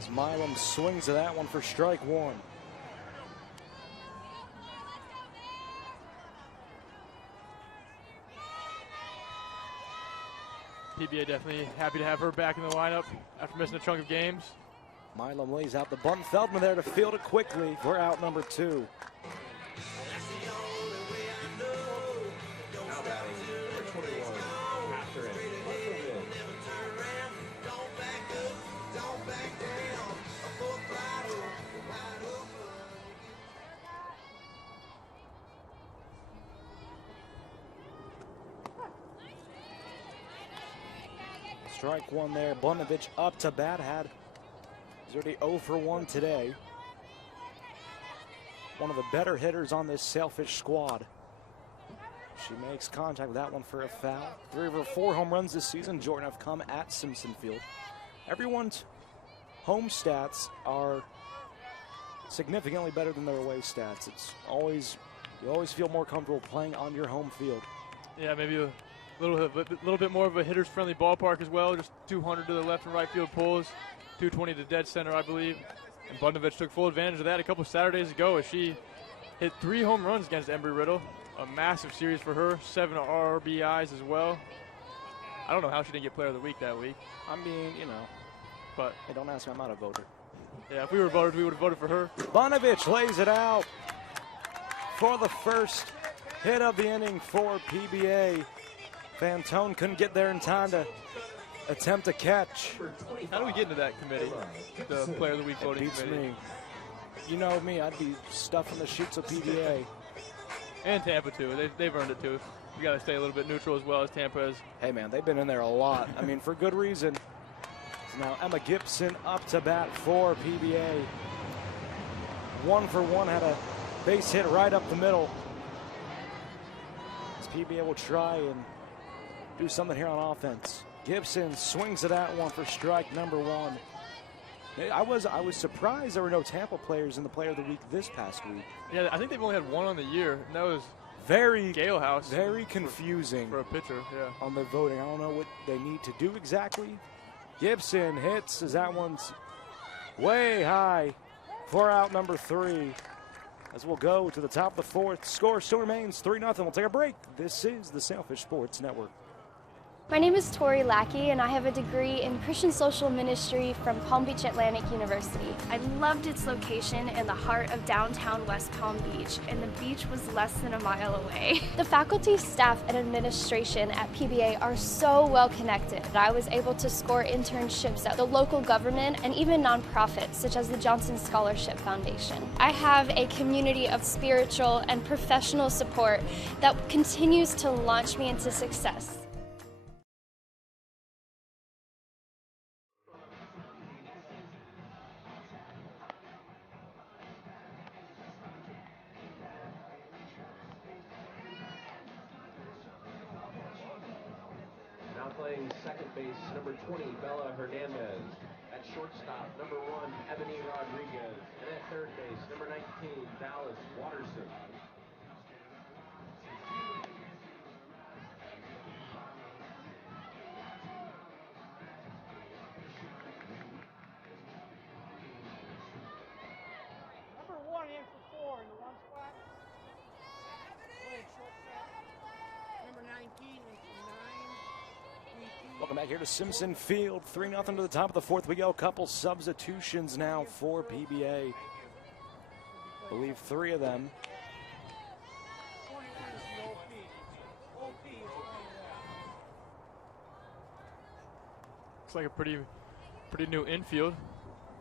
As Milam swings to that one for strike one. PBA definitely happy to have her back in the lineup after missing a chunk of games. Milam lays out the bunt. Feldman there to field it quickly for out number 2. Now batting, number 21, after it. Strike one there. Bunovich up to bat. He's already 0 for 1 today. One of the better hitters on this Sailfish squad. She makes contact with that one for a foul. 3 of her 4 home runs this season, Jordan, have come at Simpson Field. Everyone's home stats are significantly better than their away stats. You always feel more comfortable playing on your home field. Yeah, maybe a little bit more of a hitter's friendly ballpark as well. Just 200 to the left and right field pulls, 220 to dead center, I believe. And Bunovich took full advantage of that a couple Saturdays ago as she hit 3 home runs against Embry-Riddle. A massive series for her, 7 RBIs as well. I don't know how she didn't get player of the week that week. I mean, but hey, don't ask me, I'm not a voter. Yeah, if we were voters, we would have voted for her. Bunovich lays it out for the first hit of the inning for PBA. Fantone couldn't get there in time to attempt a catch. How do we get into that committee, the player of the week voting beats committee? Me. You know me, I'd be stuffing the sheets of PBA. And Tampa, too. They've earned it, too. You got to stay a little bit neutral as well as Tampa is. Hey, man, they've been in there a lot. I mean, for good reason. So now Emma Gibson up to bat for PBA. 1 for 1, had a base hit right up the middle. As PBA will try and do something here on offense. Gibson swings at that one for strike number 1. I was surprised there were no Tampa players in the player of the week this past week. Yeah, I think they've only had 1 on the year, and that was Gale House. Very confusing for a pitcher, yeah. On the voting. I don't know what they need to do exactly. Gibson hits as that one's way high for out number 3. As we'll go to the top of the 4th. Score still remains 3-0. We'll take a break. This is the Sailfish Sports Network. My name is Tori Lackey, and I have a degree in Christian Social Ministry from Palm Beach Atlantic University. I loved its location in the heart of downtown West Palm Beach, and the beach was less than a mile away. The faculty, staff, and administration at PBA are so well connected. I was able to score internships at the local government and even nonprofits, such as the Johnson Scholarship Foundation. I have a community of spiritual and professional support that continues to launch me into success. Playing second base, number 20, Bella Hernandez. At shortstop, number 1, Ebony Rodriguez. And at third base, number 19, Dallas Watterson. Number 1 in for 4 in the 1 spot. Playing shortstop. Number 19 in for 9. Welcome back here to Simpson Field. 3-0 to the top of the 4th. We go. Couple substitutions now for PBA. I believe 3 of them. Looks like a pretty new infield.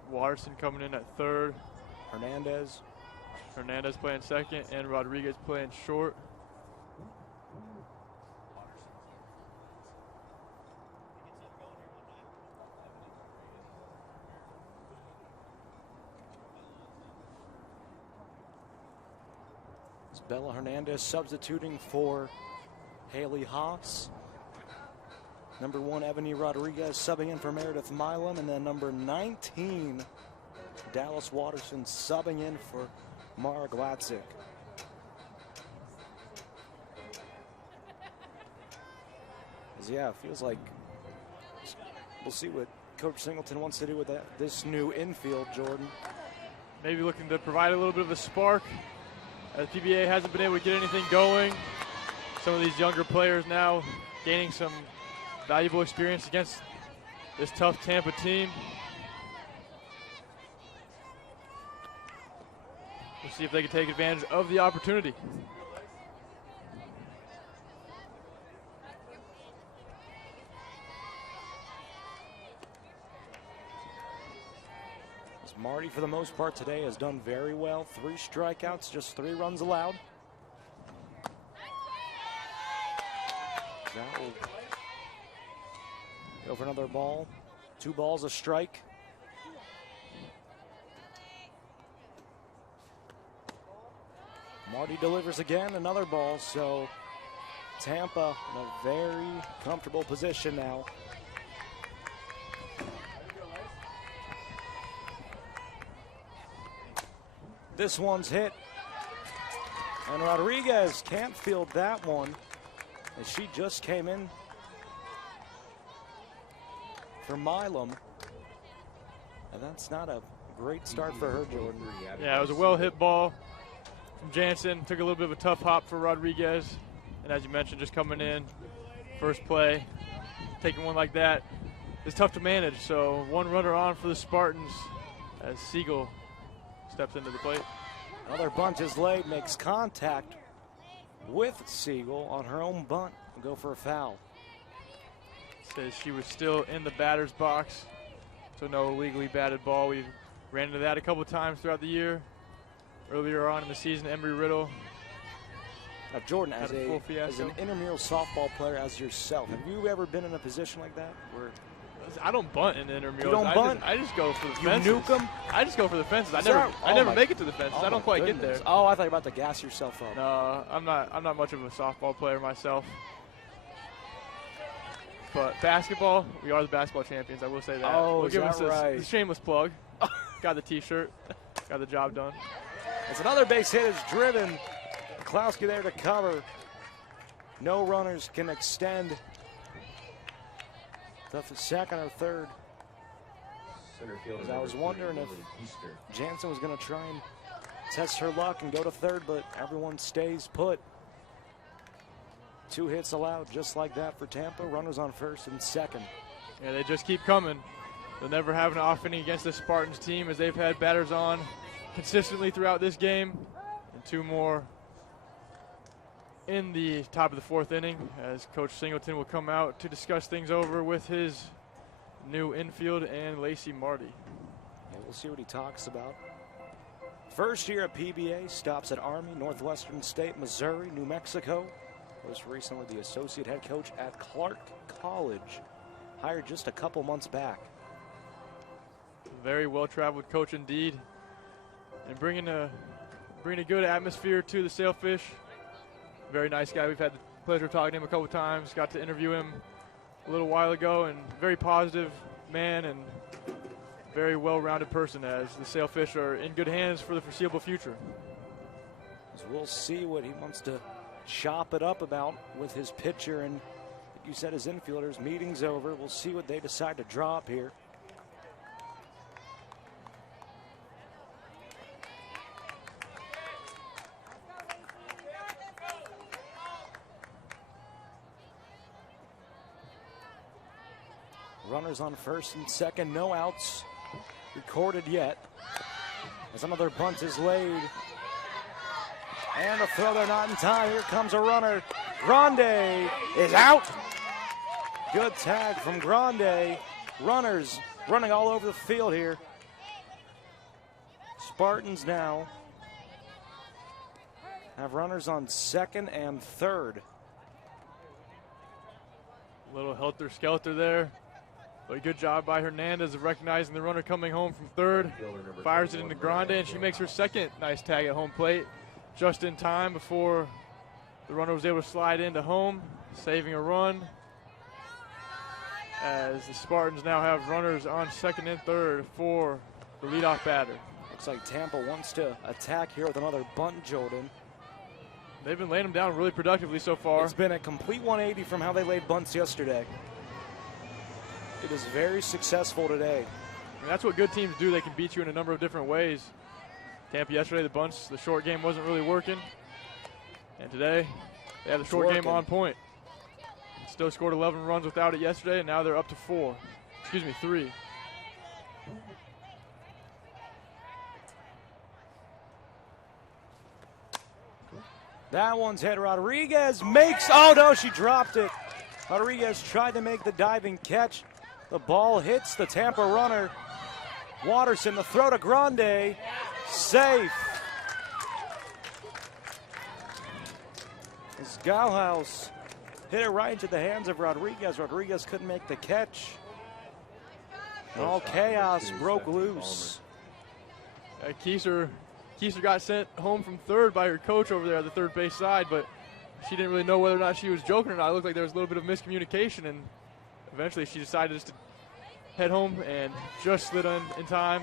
Watterson coming in at third. Hernandez playing second, and Rodriguez playing short. Bella Hernandez substituting for Haley Haas. Number 1, Ebony Rodriguez subbing in for Meredith Milam. And then number 19, Dallas Watterson subbing in for Mara Glatzik. Yeah, it feels like we'll see what Coach Singleton wants to do with this new infield, Jordan? Maybe looking to provide a little bit of a spark, as PBA hasn't been able to get anything going. Some of these younger players now gaining some valuable experience against this tough Tampa team. We'll see if they can take advantage of the opportunity. Marty, for the most part today, has done very well. 3 strikeouts, just 3 runs allowed. That will go for another ball. 2 balls, a strike. Marty delivers again, another ball. So Tampa in a very comfortable position now. This one's hit, and Rodriguez can't field that one, as she just came in for Milam, and that's not a great start for her, Jordan. Yeah, it was a well-hit ball from Jansen. Took a little bit of a tough hop for Rodriguez, and as you mentioned, just coming in, first play, taking one like that is tough to manage. So 1 runner on for the Spartans as Siegel steps into the plate. Another bunt is laid, makes contact with Siegel on her own bunt and go for a foul. Says she was still in the batter's box, so no illegally batted ball. We ran into that a couple of times throughout the year. Earlier on in the season, Embry-Riddle. Now, Jordan, as an intramural softball player as yourself, have you ever been in a position like that where I don't bunt in the intramurals. You don't bunt? I just go for the you fences. You nuke them? I just go for the fences. I never make it to the fences. I don't quite get there. Oh, I thought you were about to gas yourself up. No, I'm not much of a softball player myself. But basketball, we are the basketball champions. I will say that. Oh, we'll is give that us right? a shameless plug. Got the T-shirt. Got the job done. As another base hit is driven. Klowski there to cover. No runners can extend the second or third. I was wondering if Jansen was going to try and test her luck and go to third, but everyone stays put. 2 hits allowed just like that for Tampa. Runners on first and second. Yeah, they just keep coming. They'll never have an off inning against the Spartans team, as they've had batters on consistently throughout this game. And 2 more in the top of the 4th inning, as Coach Singleton will come out to discuss things over with his new infield and Lacey Marty. Yeah, we'll see what he talks about. First year at PBA, stops at Army, Northwestern State, Missouri, New Mexico. Was recently the associate head coach at Clark College, hired just a couple months back. Very well-traveled coach indeed, and bringing a good atmosphere to the Sailfish. Very nice guy. We've had the pleasure of talking to him a couple times. Got to interview him a little while ago, and very positive man and very well-rounded person, as the Sailfish are in good hands for the foreseeable future. So we'll see what he wants to chop it up about with his pitcher and, like you said, his infielders. Meeting's over. We'll see what they decide to draw up here. Runners on first and second, no outs recorded yet. As another bunt is laid. And a throw there not in time. Here comes a runner. Grande is out. Good tag from Grande. Runners running all over the field here. Spartans now have runners on second and third. A little helter-skelter there. But a good job by Hernandez of recognizing the runner coming home from third. Fires it into Grande, and she makes her second nice tag at home plate, just in time before the runner was able to slide into home, saving a run. As the Spartans now have runners on second and third for the leadoff batter. Looks like Tampa wants to attack here with another bunt, Jordan. They've been laying them down really productively so far. It's been a complete 180 from how they laid bunts yesterday. it is very successful today. And that's what good teams do. They can beat you in a number of different ways. Tampa yesterday, the short game wasn't really working. And today, they have the short game on point. Still scored 11 runs without it yesterday, and now they're up to 3. That one's hit. Rodriguez makes, oh no, she dropped it. Rodriguez tried to make the diving catch. The ball hits the Tampa runner. Watterson, the throw to Grande, safe. As Galhaus hit it right into the hands of Rodriguez. Rodriguez couldn't make the catch. And all chaos broke loose. Kieser got sent home from third by her coach over there at the third base side, but she didn't really know whether or not she was joking or not. It looked like there was a little bit of miscommunication, and eventually she decided just to head home and just slid in time.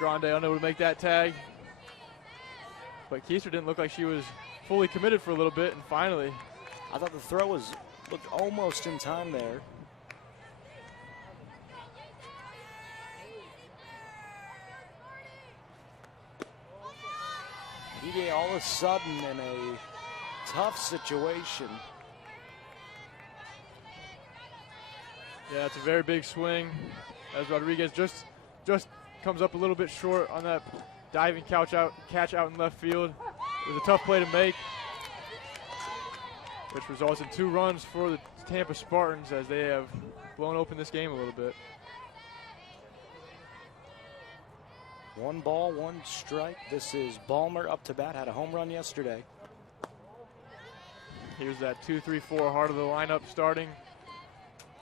Grande unable to make that tag. But Kieser didn't look like she was fully committed for a little bit, and finally. I thought the throw looked almost in time there. PBA all of a sudden in a tough situation. Yeah, it's a very big swing as Rodriguez just comes up a little bit short on that diving catch out in left field. It was a tough play to make, which results in 2 runs for the Tampa Spartans as they have blown open this game a little bit. 1 ball, 1 strike. This is Ballmer up to bat, had a home run yesterday. Here's that 2-3-4 heart of the lineup starting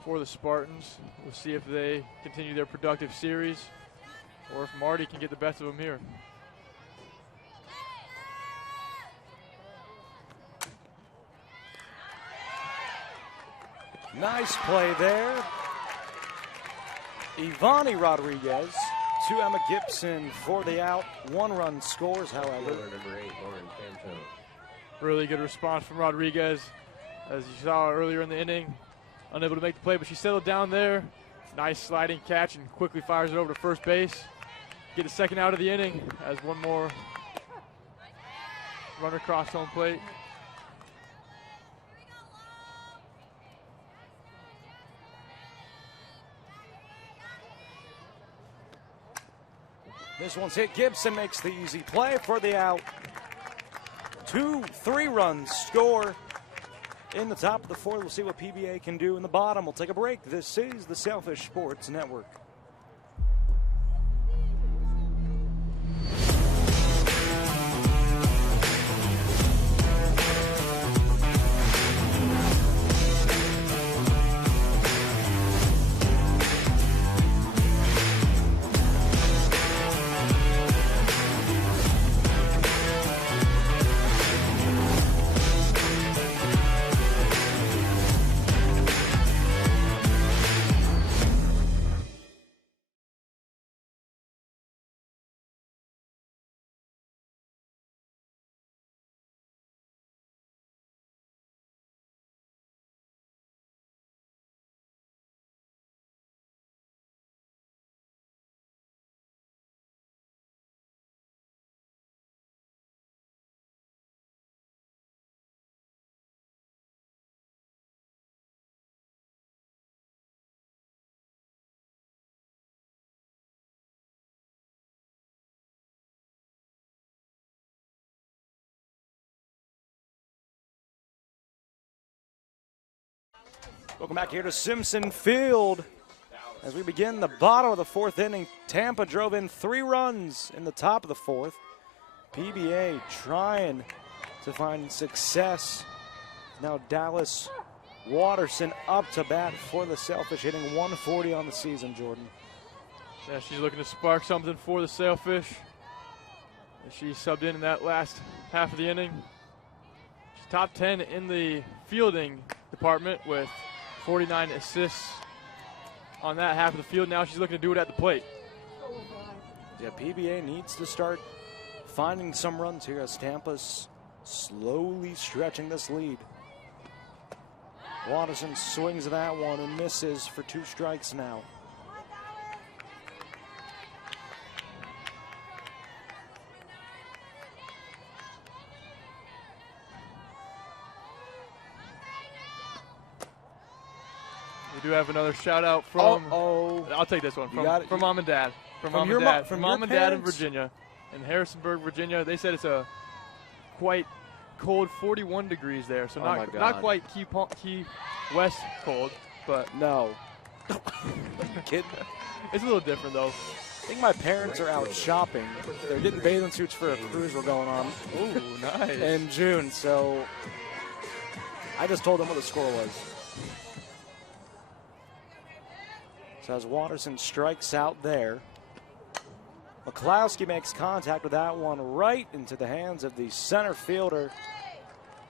for the Spartans. We'll see if they continue their productive series or if Marty can get the best of them here. Nice play there. Ivani Rodriguez to Emma Gibson for the out. 1 run scores, however. Number 8, Lauren Panto. Really good response from Rodriguez. As you saw earlier in the inning, unable to make the play, but she settled down there. Nice sliding catch and quickly fires it over to first base. Get a second out of the inning as one more runner crossed home plate. This one's hit. Gibson makes the easy play for the out. 2-3 runs score in the top of the 4th. We'll see what PBA can do in the bottom. We'll take a break. This is the Sailfish Sports Network. Welcome back here to Simpson Field. As we begin the bottom of the 4th inning, Tampa drove in 3 runs in the top of the 4th. PBA trying to find success. Now Dallas Watterson up to bat for the Sailfish, hitting 140 on the season, Jordan. Yeah, she's looking to spark something for the Sailfish. She subbed in that last half of the inning. She's top 10 in the fielding department with 49 assists on that half of the field. Now she's looking to do it at the plate. Yeah, PBA needs to start finding some runs here as Tampa's slowly stretching this lead. Watterson swings that one and misses for 2 strikes now. We do have another shout out from. Oh, I'll take this one from mom and dad. From your mom and dad in Virginia, in Harrisonburg, Virginia. They said it's a quite cold 41 degrees there, so not quite Key West cold, but no. Kidding? It's a little different though. I think my parents are out shopping. They're getting bathing suits for a cruise we're going on. Ooh, nice. In June, so I just told them what the score was. So as Watterson strikes out there, McCloskey makes contact with that one right into the hands of the center fielder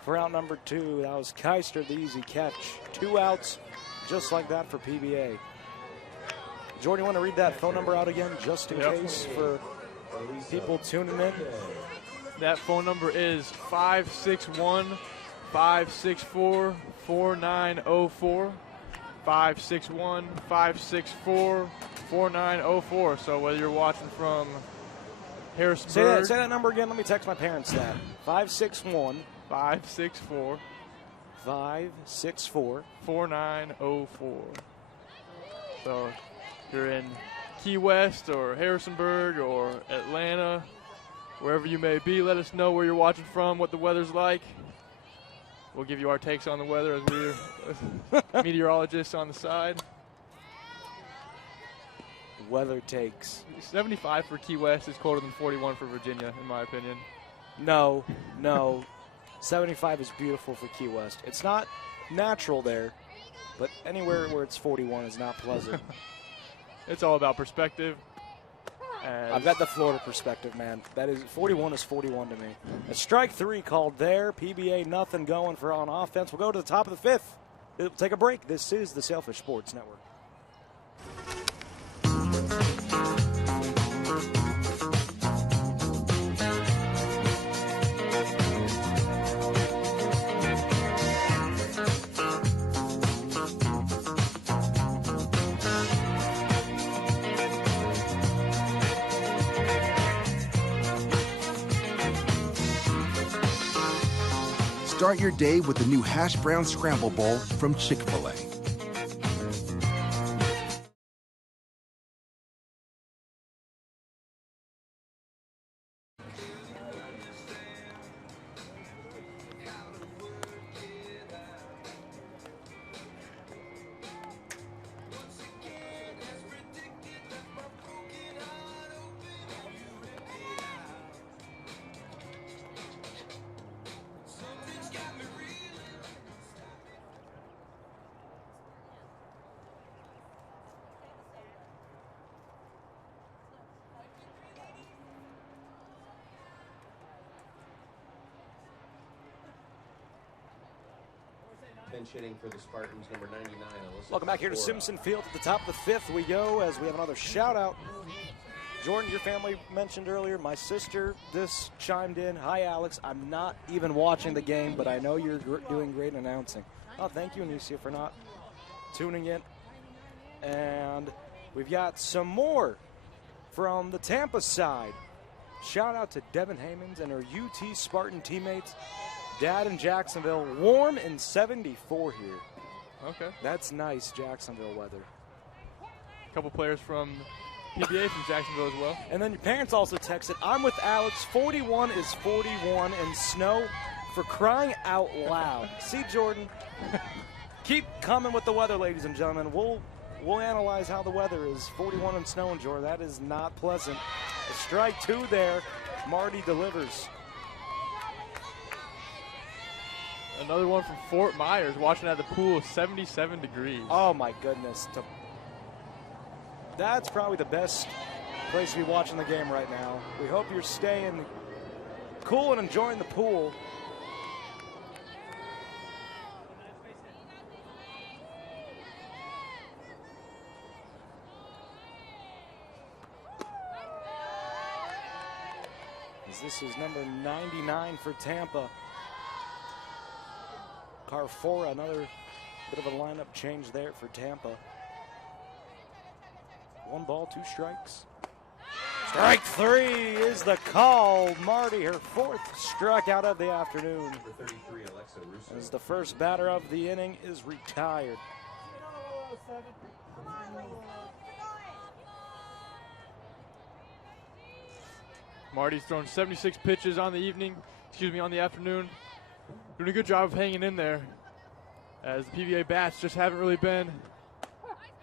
for out number 2. That was Keister, the easy catch. 2 outs just like that for PBA. Jordan, you want to read that phone number out again just in case for people tuning in? That phone number is 561-564-4904. 561-564-4904. So whether you're watching from Harrisonburg. Say that number again. Let me text my parents that. 564 4904. So if you're in Key West or Harrisonburg or Atlanta, wherever you may be, let us know where you're watching from, what the weather's like. We'll give you our takes on the weather as we're meteorologists on the side. Weather takes. 75 for Key West is colder than 41 for Virginia, in my opinion. No. 75 is beautiful for Key West. It's not natural there, but anywhere where it's 41 is not pleasant. It's all about perspective. I've got the Florida perspective, man. That is 41 is 41 to me. A strike 3 called there. PBA nothing going for on offense. We'll go to the top of the 5th. We'll take a break. This is the Sailfish Sports Network. Start your day with the new Hash Brown Scramble Bowl from Chick-fil-A. Bench hitting for the Spartans, number 99. Welcome back here to Simpson Field. At the top of the 5th we go as we have another shout out. Jordan, your family mentioned earlier, my sister this chimed in. Hi, Alex. I'm not even watching the game, but I know you're doing great announcing. Oh, thank you, Anicia, for not tuning in. And we've got some more from the Tampa side. Shout out to Devin Hammonds and her UT Spartan teammates. Dad in Jacksonville, warm and 74 here. Okay. That's nice Jacksonville weather. A couple players from PBA from Jacksonville as well. And then your parents also texted, I'm with Alex, 41 is 41 and snow for crying out loud. See, Jordan, keep coming with the weather, ladies and gentlemen. We'll analyze how the weather is. 41 and snow in Jordan, that is not pleasant. A strike 2 there, Marty delivers. Another one from Fort Myers, watching at the pool, 77 degrees. Oh, my goodness. That's probably the best place to be watching the game right now. We hope you're staying cool and enjoying the pool. This is number 99 for Tampa. Carfora, another Bit of a lineup change there for Tampa. 1 ball, 2 strikes. Strike 3 is the call. Marty, her 4th strikeout of the afternoon. Number 33, Alexa Russo. As the first batter of the inning is retired. Marty's thrown 76 pitches on the afternoon. Doing a good job of hanging in there, as the PBA bats just haven't really been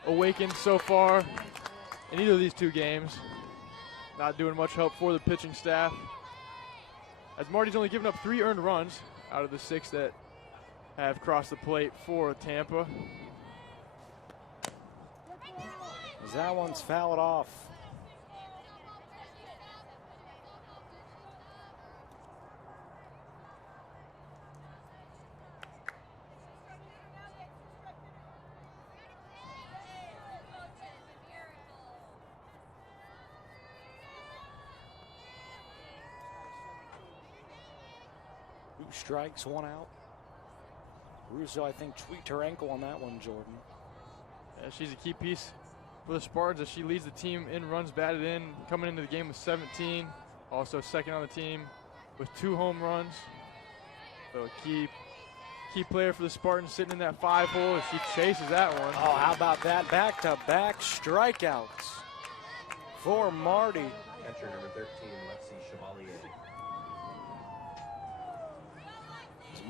awakened so far in either of these 2 games. Not doing much help for the pitching staff, as Marty's only given up 3 earned runs out of the 6 that have crossed the plate for Tampa. As that one's fouled off. Strikes, 1 out. Russo, I think, tweaked her ankle on that one, Jordan. Yeah, she's a key piece for the Spartans as she leads the team in runs batted in, coming into the game with 17. Also second on the team with 2 home runs. So a key player for the Spartans, sitting in that 5 hole as she chases that one. Oh, how about that? Back-to-back strikeouts for Marty. Catcher number 13, Lexi Chevalier.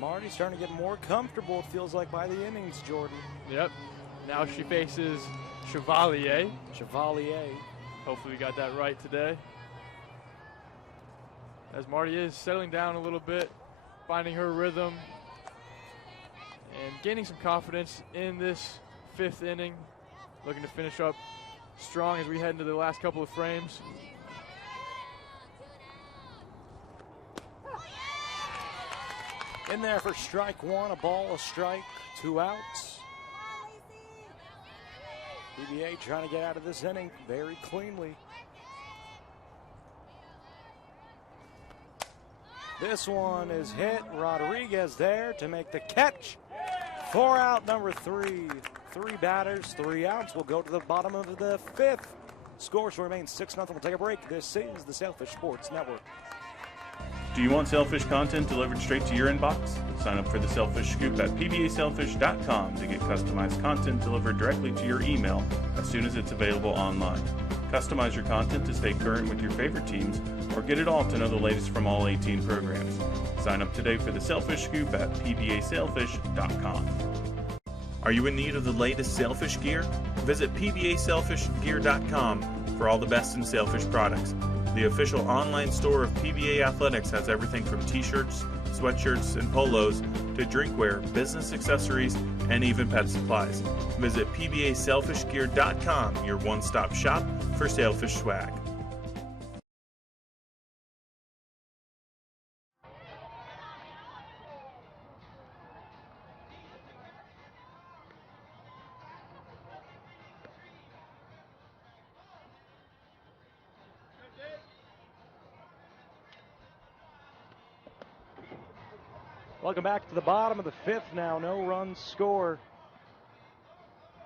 Marty's starting to get more comfortable, it feels like, by the innings, Jordan. Yep. Now she faces Chevalier. Hopefully we got that right today. As Marty is settling down a little bit, finding her rhythm, and gaining some confidence in this 5th inning. Looking to finish up strong as we head into the last couple of frames. In there for strike 1, a ball, a strike, 2 outs. PBA trying to get out of this inning very cleanly. This one is hit. Rodriguez there to make the catch. 4 out, number 3. 3 batters, 3 outs. We'll go to the bottom of the 5th. Score shall remain 6-0. We'll take a break. This is the Sailfish Sports Network. Do you want Sailfish content delivered straight to your inbox? Sign up for the Sailfish Scoop at pbasailfish.com to get customized content delivered directly to your email as soon as it's available online. Customize your content to stay current with your favorite teams, or get it all to know the latest from all 18 programs. Sign up today for the Sailfish Scoop at pbasailfish.com. Are you in need of the latest sailfish gear? Visit pbasailfishgear.com for all the best in sailfish products. The official online store of PBA Athletics has everything from t-shirts, sweatshirts, and polos to drinkware, business accessories, and even pet supplies. Visit pbasailfishgear.com, your one-stop shop for sailfish swag. Welcome back to the bottom of the 5th now. No runs scored.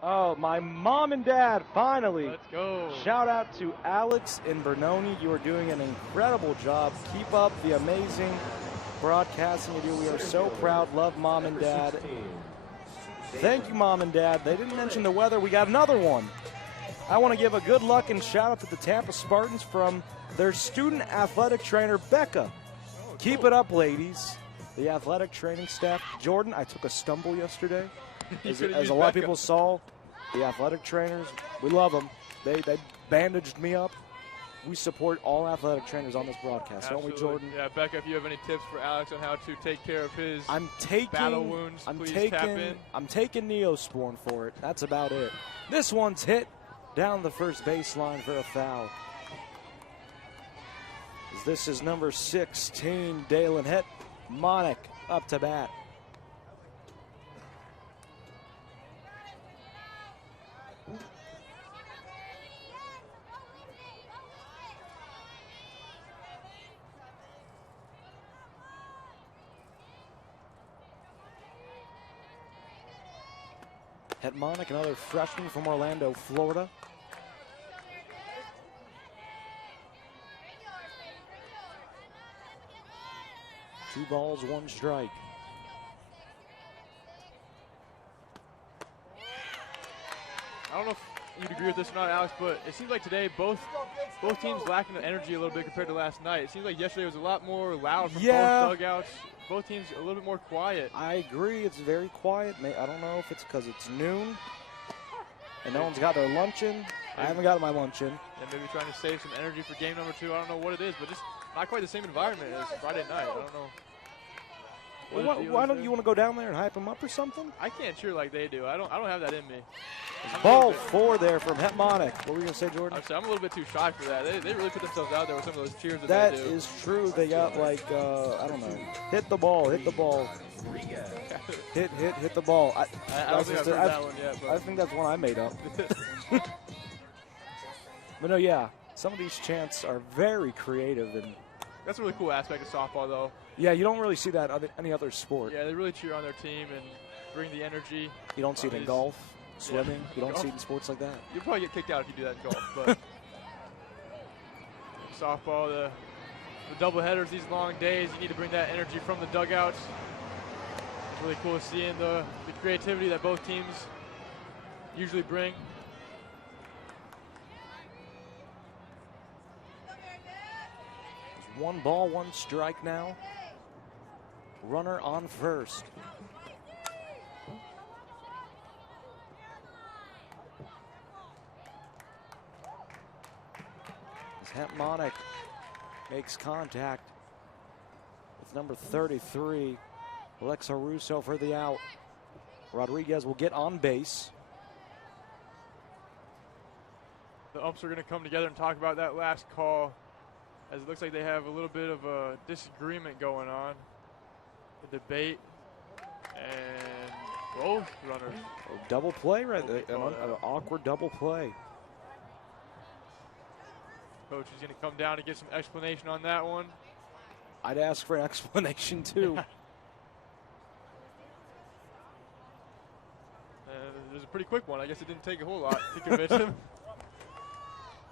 Oh, my mom and dad, finally. Let's go. Shout out to Alex and Bernoni. You are doing an incredible job. Keep up the amazing broadcasting you do. We are so proud. Love Mom and Dad. Thank you, Mom and Dad. They didn't mention the weather. We got another one. I want to give a good luck and shout out to the Tampa Spartans from their student athletic trainer, Becca. Keep it up, ladies. The athletic training staff. Jordan, I took a stumble yesterday. As a lot of people saw, the athletic trainers, we love them. They bandaged me up. We support all athletic trainers on this broadcast, Absolutely. Don't we, Jordan? Yeah, Becca, if you have any tips for Alex on how to take care of his battle wounds, please tap in. I'm taking Neosporin for it. That's about it. This one's hit down the first baseline for a foul. This is number 16, Dalen Het. Monick up to bat. Hetmonic, another freshman from Orlando, Florida. Two balls, one strike. I don't know if you'd agree with this or not, Alex, but it seems like today both teams lacking the energy a little bit compared to last night. It seems like yesterday was a lot more loud from both dugouts. Both teams a little bit more quiet. I agree. It's very quiet. I don't know if it's because it's noon and no one's got their luncheon. I haven't got my luncheon. And maybe trying to save some energy for game number 2. I don't know what it is, but just not quite the same environment as Friday night. I don't know. Why don't you want to go down there and hype them up or something? I can't cheer like they do. I don't have that in me. Ball 4 there from Hetmonic. What were you going to say, Jordan? I'm a little bit too shy for that. They really put themselves out there with some of those cheers that they do. That is true. They got like, I don't know, hit the ball, hit the ball. hit the ball. I don't think I've heard that one yet. But. I think that's one I made up. But no, yeah, some of these chants are very creative. And that's a really cool aspect of softball, though. Yeah, you don't really see that any other sport. Yeah, they really cheer on their team and bring the energy. You don't see it in golf, swimming. You don't see it in sports like that. You'll probably get kicked out if you do that in golf. But softball, the double headers, these long days, you need to bring that energy from the dugouts. It's really cool seeing the creativity that both teams usually bring. There's 1 ball, 1 strike now. Runner on first. As Hetmonic makes contact with number 33, Alexa Russo for the out. Rodriguez will get on base. The umps are going to come together and talk about that last call, as it looks like they have a little bit of a disagreement going on. The debate, and both runners. Double play right there, an awkward double play. Coach is going to come down to get some explanation on that one. I'd ask for an explanation too. There's a pretty quick one. I guess it didn't take a whole lot to convince him.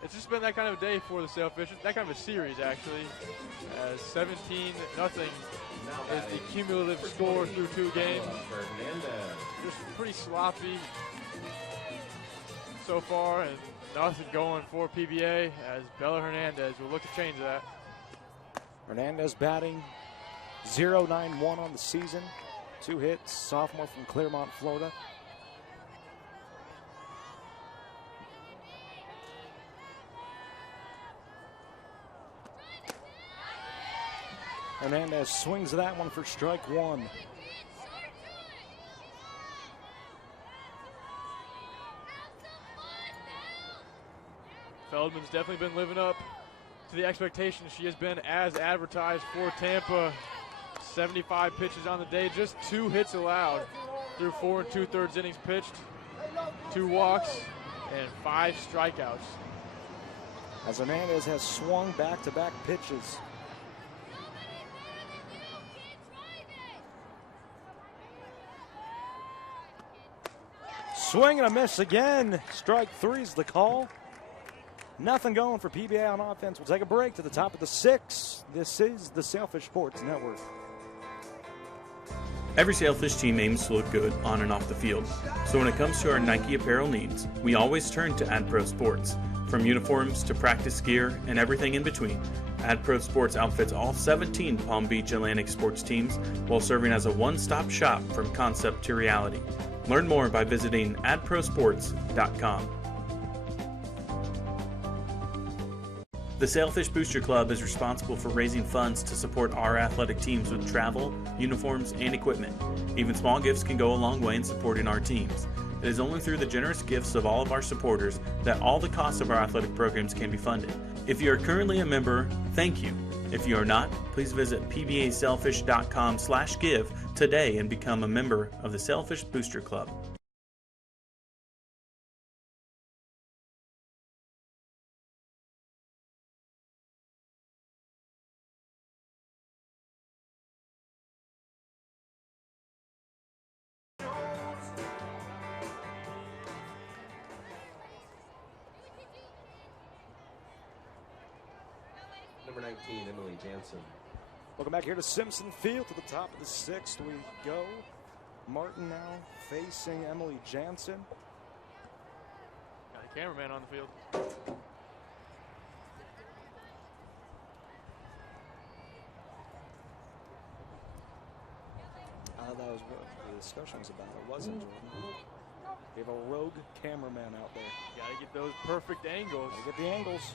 It's just been that kind of a day for the Sailfish, that kind of a series actually. 17-0 is the cumulative score through 2 games. Just pretty sloppy so far, and nothing going for PBA as Bella Hernandez will look to change that. Hernandez batting .091 on the season. 2 hits, sophomore from Clearmont, Florida. Hernandez swings that one for strike 1. Feldman's definitely been living up to the expectations. She has been as advertised for Tampa. 75 pitches on the day, just 2 hits allowed through 4 2/3 innings pitched, 2 walks, and 5 strikeouts. As Hernandez has swung back-to-back pitches. Swing and a miss again. Strike 3 is the call. Nothing going for PBA on offense. We'll take a break to the top of the 6th. This is the Sailfish Sports Network. Every Sailfish team aims to look good on and off the field. So when it comes to our Nike apparel needs, we always turn to AdPro Sports. From uniforms to practice gear and everything in between, AdPro Sports outfits all 17 Palm Beach Atlantic sports teams while serving as a one-stop shop from concept to reality. Learn more by visiting adprosports.com. The Sailfish Booster Club is responsible for raising funds to support our athletic teams with travel, uniforms, and equipment. Even small gifts can go a long way in supporting our teams. It is only through the generous gifts of all of our supporters that all the costs of our athletic programs can be funded. If you are currently a member, thank you. If you are not, please visit pbasailfish.com/give today and become a member of the Sailfish Booster Club. Number 19, Emily Jansen. Welcome back here to Simpson Field. To the top of the 6th we go. Martin now facing Emily Jansen. Got a cameraman on the field. That was what the discussion was about. It wasn't, Jordan. We have a rogue cameraman out there. Gotta get those perfect angles. Gotta get the angles.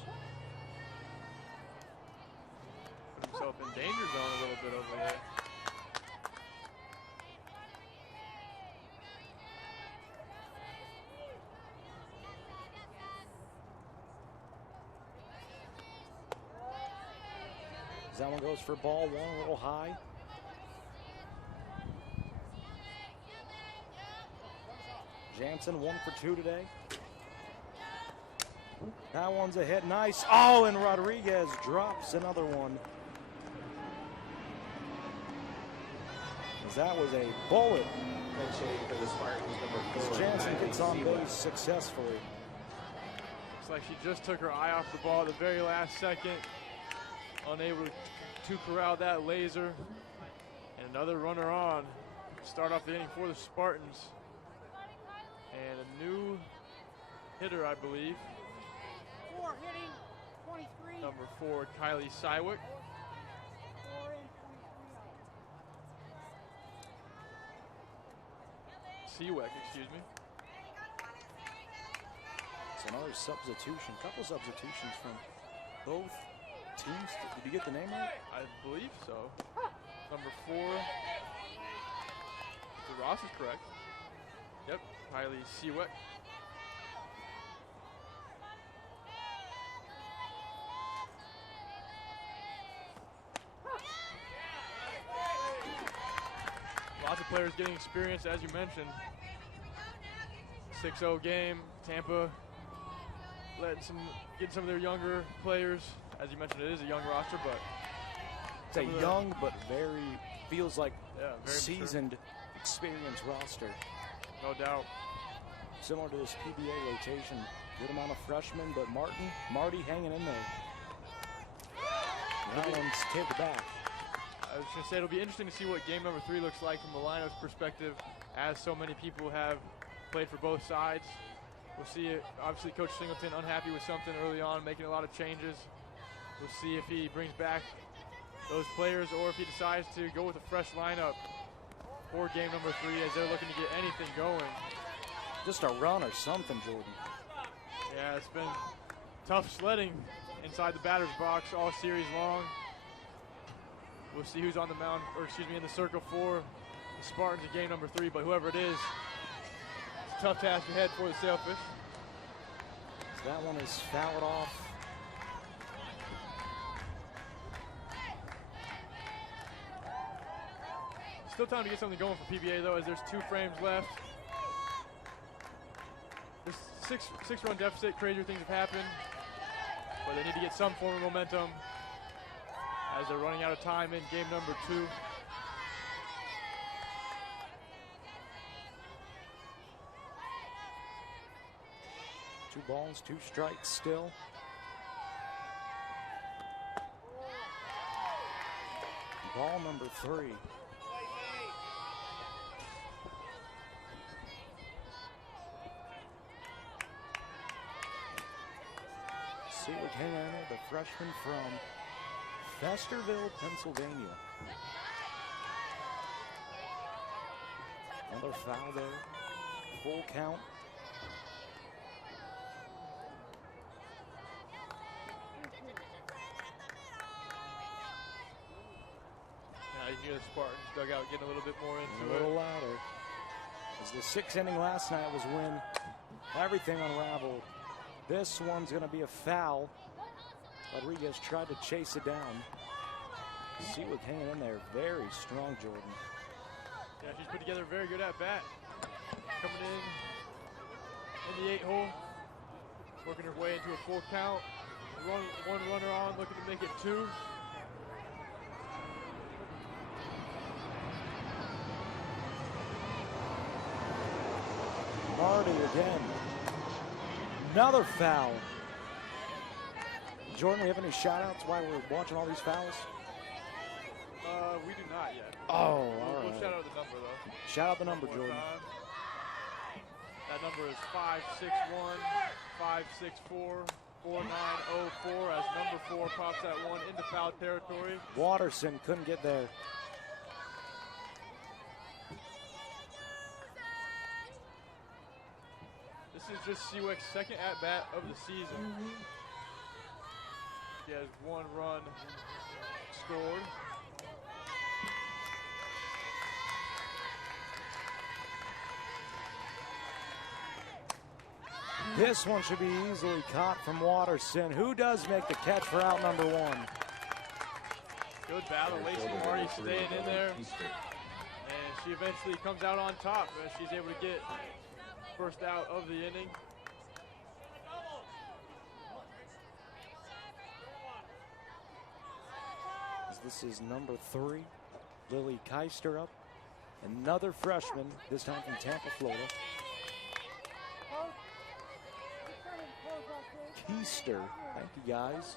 Put himself in danger zone a little bit over there. That one goes for ball one, a little high. Jansen 1 for 2 today. That one's a hit, nice. Oh, and Rodriguez drops another one. That was a bullet. Red shade for the Spartans, number 4. Jansen gets on base successfully. Looks like she just took her eye off the ball at the very last second. Unable to corral that laser. And another runner on. Start off the inning for the Spartans. And a new hitter, I believe. 4 hitting, 23. Number 4, Kylie Sywick. 4 in, 23 out. Seawick, excuse me. It's another substitution, couple substitutions from both teams. Did you get the name right? I believe so. Number 4. The Ross is correct. Yep, Kylie Seawick. Lots of players getting experience, as you mentioned. 6-0 game. Tampa getting some of their younger players. As you mentioned, it is a young roster, but it's a young but feels like very seasoned, experienced roster. No doubt. Similar to this PBA rotation, good amount of freshmen, but Marty hanging in there. That one's tipped back. I was going to say it'll be interesting to see what game number 3 looks like from the lineup's perspective, as so many people have played for both sides. We'll see it. Obviously, Coach Singleton unhappy with something early on, making a lot of changes. We'll see if he brings back those players or if he decides to go with a fresh lineup for game number 3, as they're looking to get anything going. Just a run or something, Jordan. Yeah, it's been tough sledding inside the batter's box all series long. We'll see who's on the mound, or excuse me, in the circle for the Spartans in game number 3, but whoever it is, it's a tough task ahead for the Sailfish. So that one is fouled off. Still time to get something going for PBA, though, as there's 2 frames left. This six-run deficit, crazier things have happened, but they need to get some form of momentum as they're running out of time in game number 2. Two balls, 2 strikes still. Ball number 3. Seawick hanging in there, the freshman from Festerville, Pennsylvania. Another foul there. Full count. Now you hear the Spartans dugout getting a little bit more into a little louder. As the 6th inning last night was when everything unraveled. This one's going to be a foul. Rodriguez tried to chase it down. Seawick hanging in there, very strong, Jordan. Yeah, she's put together a very good at-bat. Coming in the 8-hole, working her way into a full count. One runner on, looking to make it 2. Marty again. Another foul. Jordan, we have any shout-outs while we're watching all these fouls? We do not yet. Oh, all We'll right. shout out the number, though. Shout out the number, One more Jordan. time. That number is 561-564-4904 as number 4 pops that one into foul territory. Watterson couldn't get there. This is just Seawick's second at-bat of the season. He has one run scored. This one should be easily caught from Watterson, who does make the catch for out number 1. Good battle, Lacey Marty staying in there. And she eventually comes out on top as she's able to get first out of the inning. This is number 3, Lily Keister up. Another freshman, this time from Tampa, Florida. Keister, thank you guys.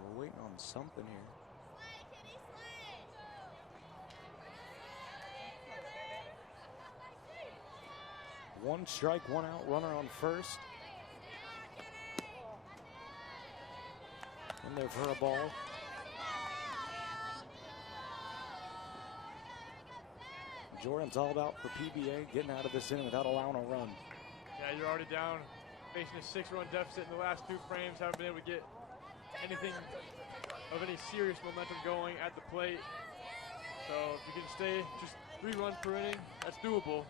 We're waiting on something here. One strike, one out, runner on first. And they've heard a ball. Jordan's all about for PBA getting out of this inning without allowing a run. Yeah, you're already down, facing a 6-run deficit in the last 2 frames. Haven't been able to get anything of any serious momentum going at the plate. So if you can stay just 3 runs per inning, that's doable.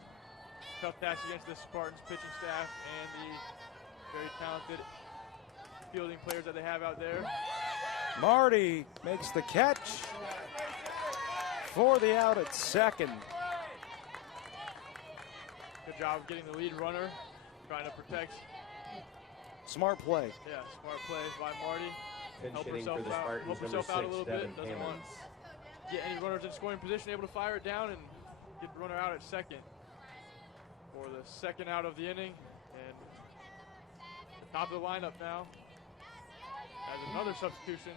Tough task against the Spartans pitching staff and the very talented fielding players that they have out there. Marty makes the catch for the out at second. Good job of getting the lead runner, trying to protect. Smart play. Yeah, smart play by Marty. Pinch Help hitting herself for the out, Spartans, help number herself out a 6, little Devin bit. Doesn't want Hammonds. to get any runners in scoring position, able to fire it down and get the runner out at second for the second out of the inning. And the top of the lineup now, as another substitution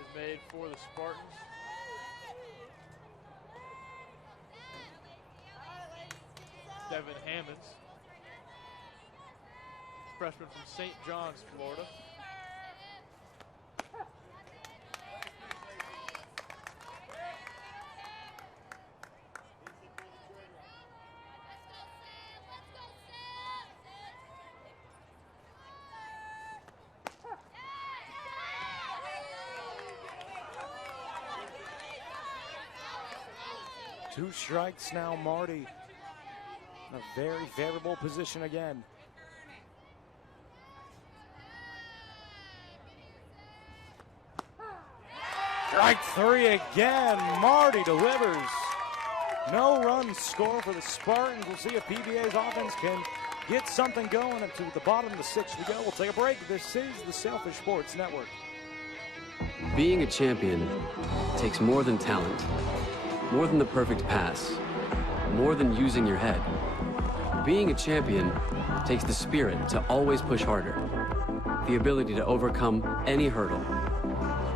is made for the Spartans. Devin Hammonds, freshman from St. John's, Florida. Two strikes now, Marty. In a very favorable position again. Strike 3 again. Marty delivers. No runs score for the Spartans. We'll see if PBA's offense can get something going. And to the bottom of the 6th we go. We'll take a break. This is the Sailfish Sports Network. Being a champion takes more than talent, more than the perfect pass, more than using your head. Being a champion takes the spirit to always push harder, the ability to overcome any hurdle,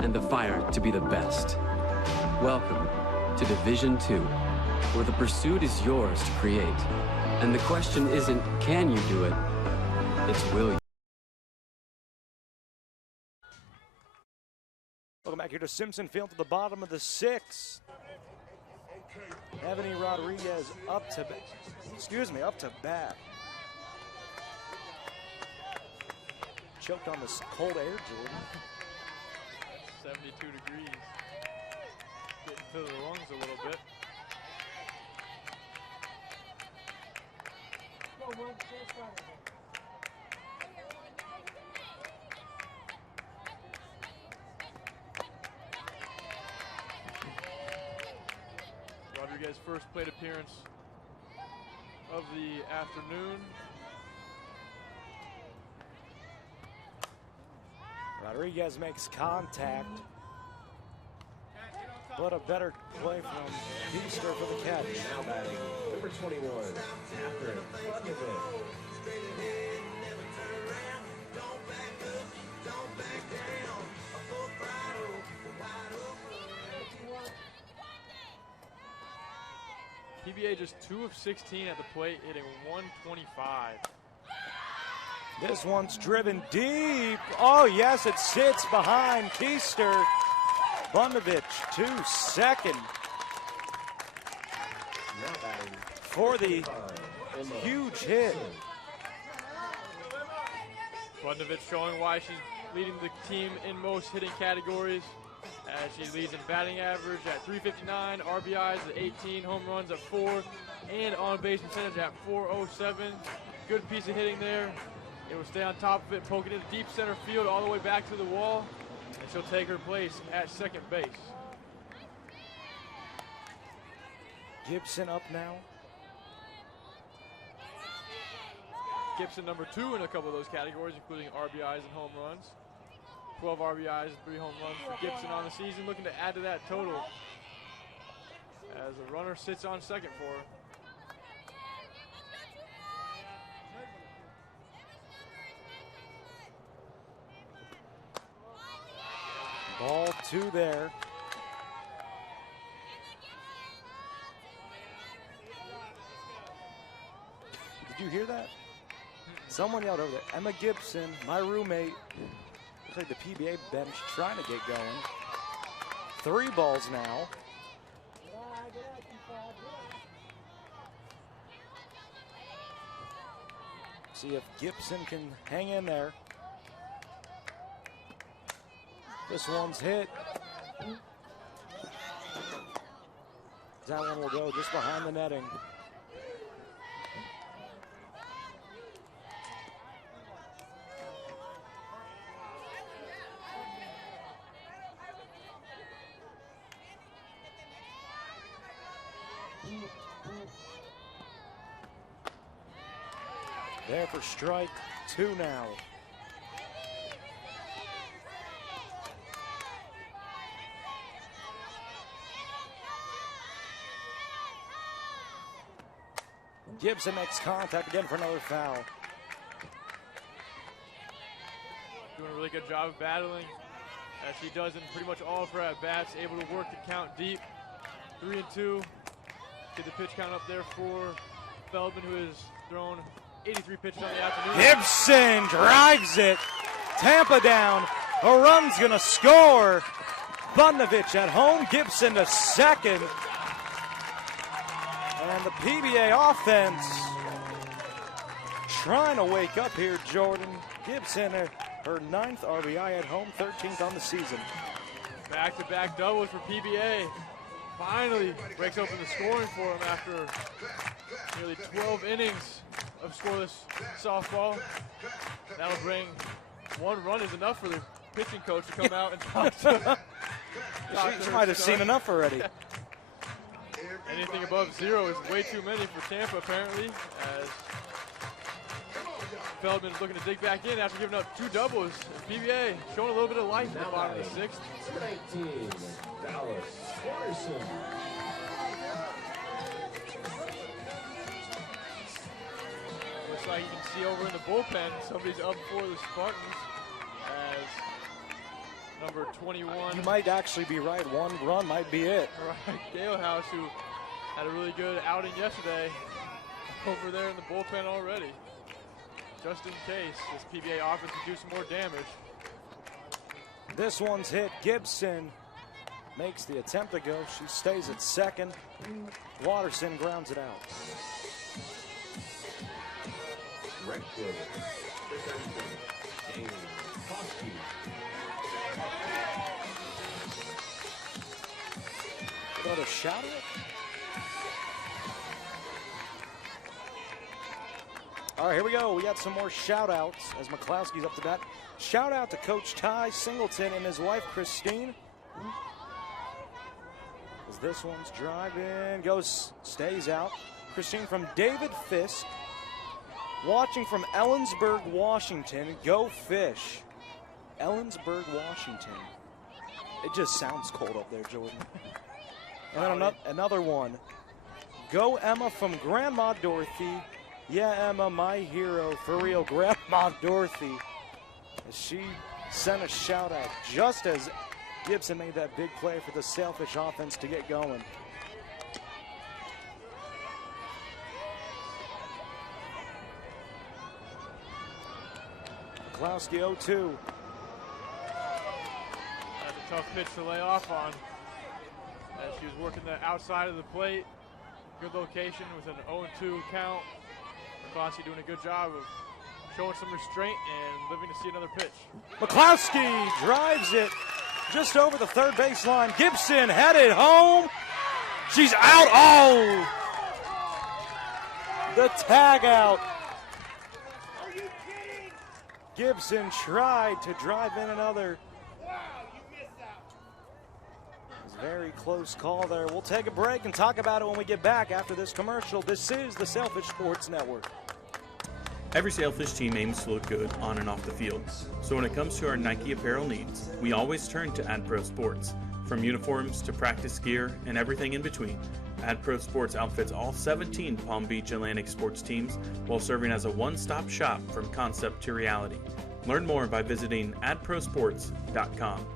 and the fire to be the best. Welcome to Division II, where the pursuit is yours to create. And the question isn't, can you do it? It's will you. Welcome back here to Simpson Field to the bottom of the 6th. Ebony Rodriguez up to bat. Choked on this cold air, Jordan. 72 degrees. Getting to the lungs a little bit. Rodriguez's first plate appearance of the afternoon. Rodriguez makes contact, but a better play from Easter for the catch. Now batting, number 21, Catherine Budnovic. PBA just 2 of 16 at the plate, hitting 125. This one's driven deep. Oh, yes, it sits behind Keister. Budnovic to second for the huge hit. Budnovic showing why she's leading the team in most hitting categories, as she leads in batting average at 359, RBIs at 18, home runs at 4, and on-base percentage at 407. Good piece of hitting there. It will stay on top of it, poking it deep center field all the way back to the wall, and she'll take her place at second base. Gibson up now. Gibson number 2 in a couple of those categories, including RBIs and home runs. 12 RBIs and 3 home runs for Gibson on the season, looking to add to that total as a runner sits on second for her. Ball 2 there. Did you hear that? Someone yelled over there. Emma Gibson, my roommate. Looks like the PBA bench trying to get going. 3 balls now. See if Gibson can hang in there. This one's hit. That one will go just behind the netting. There for strike 2 now. Gibson makes contact again for another foul. Doing a really good job of battling, as she does in pretty much all of her at-bats, able to work the count deep. 3-2. Get the pitch count up there for Feldman, who has thrown 83 pitches on the afternoon. Gibson drives it. Tampa down. A run's going to score. Budnovic at home. Gibson to second. And the PBA offense trying to wake up here, Jordan. Gibson, her 9th RBI at home, 13th on the season. Back-to-back doubles for PBA. Finally breaks open the scoring for him after nearly 12 innings of scoreless softball. That'll bring 1 run is enough for the pitching coach to come out and talk to She might have seen enough already. Anything above 0 is way too many for Tampa, apparently, as Feldman's looking to dig back in after giving up 2 doubles. And PBA showing a little bit of life in the bottom of the 6th. 19, Dallas Swanson. Looks like you can see over in the bullpen, somebody's up for the Spartans as number 21. You might actually be right. 1 run might be it. Right, Gale House, who had a really good outing yesterday, over there in the bullpen already. Just in case this PBA offense can do some more damage. This one's hit. Gibson makes the attempt to go. She stays at second. Watterson grounds it out. Another shout out. All right, here we go. We got some more shout outs as McCloskey's up to bat. Shout out to Coach Ty Singleton and his wife Christine. As this one's driving, stays out. Christine from David Fisk. Watching from Ellensburg, Washington. Go Fish. Ellensburg, Washington. It just sounds cold up there, Jordan. And then another one. Go Emma from Grandma Dorothy. Yeah, Emma, my hero. For real, Grandma Dorothy. She sent a shout out just as Gibson made that big play for the Sailfish offense to get going. Klowski 0-2. That's a tough pitch to lay off on. As she was working the outside of the plate. Good location with an 0-2 count. McCloskey doing a good job of showing some restraint and living to see another pitch. McCloskey drives it just over the third baseline. Gibson headed home. She's out. Oh! The tag out. Are you kidding? Gibson tried to drive in another. Wow, you missed that. It was a very close call there. We'll take a break and talk about it when we get back after this commercial. This is the Sailfish Sports Network. Every Sailfish team aims to look good on and off the field. So when it comes to our Nike apparel needs, we always turn to AdPro Sports. From uniforms to practice gear and everything in between, AdPro Sports outfits all 17 Palm Beach Atlantic sports teams while serving as a one-stop shop from concept to reality. Learn more by visiting adprosports.com.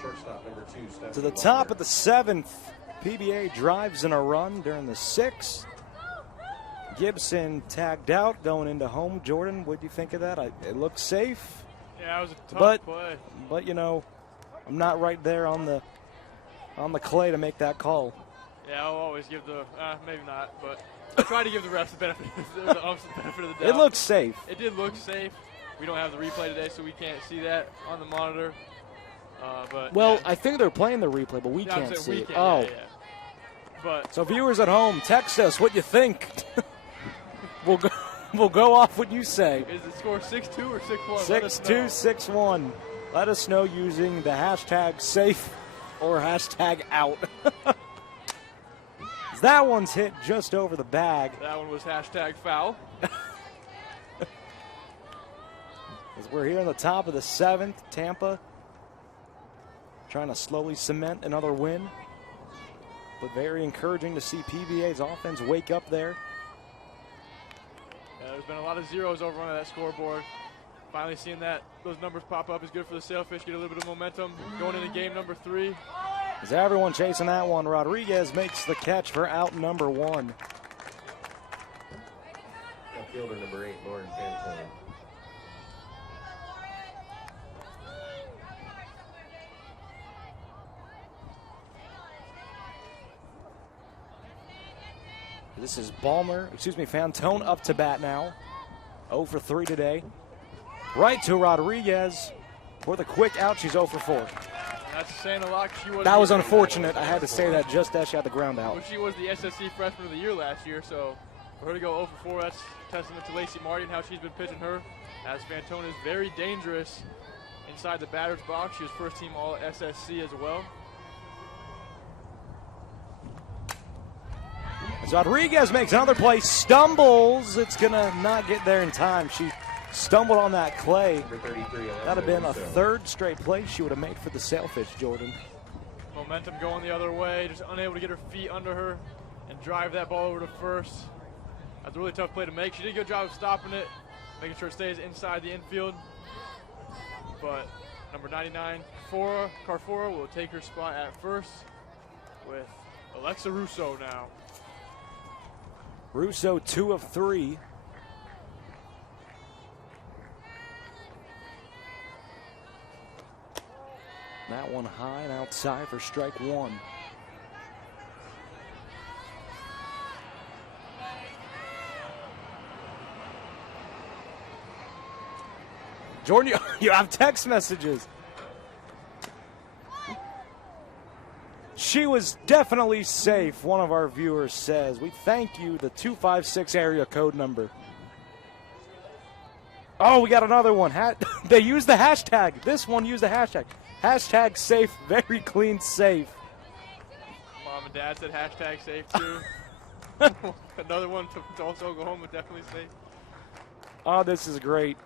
Shortstop number 2, To the top of the 7th, PBA drives in a run during the 6th. Gibson tagged out going into home. Jordan, what do you think of that? It looked safe. Yeah, it was a tough play. But you know, I'm not right there on the clay to make that call. Yeah, I'll always give the maybe not, but I try to give the refs the benefit, the umps the benefit of the doubt. It looked safe. It did look safe. We don't have the replay today, so we can't see that on the monitor. But well, yeah. I think they're playing the replay, but we can't see it. Oh, yeah. But so viewers at home, text us what you think. We'll go off what you say. Is the score 6-2 or 6-1? 6-2, 6-1. Let us know using the hashtag safe or hashtag out. That one's hit just over the bag. That one was hashtag foul. As we're here on the top of the 7th, Tampa trying to slowly cement another win. But very encouraging to see PBA's offense wake up there. Yeah, there's been a lot of zeros over on that scoreboard. Finally seeing those numbers pop up is good for the Sailfish. Get a little bit of momentum going into game number 3. As everyone chasing that one, Rodriguez makes the catch for out number 1. Fielder number 8, Lauren Fantone. This is Fantone up to bat now. 0 for 3 today. Right to Rodriguez for the quick out. She's 0 for 4. That's saying a lot. That was unfortunate. I had to say that just as she had the ground out. Well, she was the SSC Freshman of the Year last year, so for her to go 0 for 4, that's a testament to Lacey Marty and how she's been pitching her. As Fantone is very dangerous inside the batter's box. She was first team all SSC as well. As Rodriguez makes another play, stumbles. It's going to not get there in time. She stumbled on that clay. That would have been a 3rd straight play she would have made for the Sailfish, Jordan. Momentum going the other way, just unable to get her feet under her and drive that ball over to first. That's a really tough play to make. She did a good job of stopping it, making sure it stays inside the infield. But number 99, Carfora, will take her spot at first with Alexa Russo now. Russo 2 of 3. That one high and outside for strike one. Jordan, you have text messages. She was definitely safe, one of our viewers says. We thank you, the 256 area code number. Oh, we got another one. They used the hashtag. This one used the hashtag. Hashtag safe, very clean safe. Mom and Dad said hashtag safe too. Another one to also Oklahoma, definitely safe. Oh, this is great.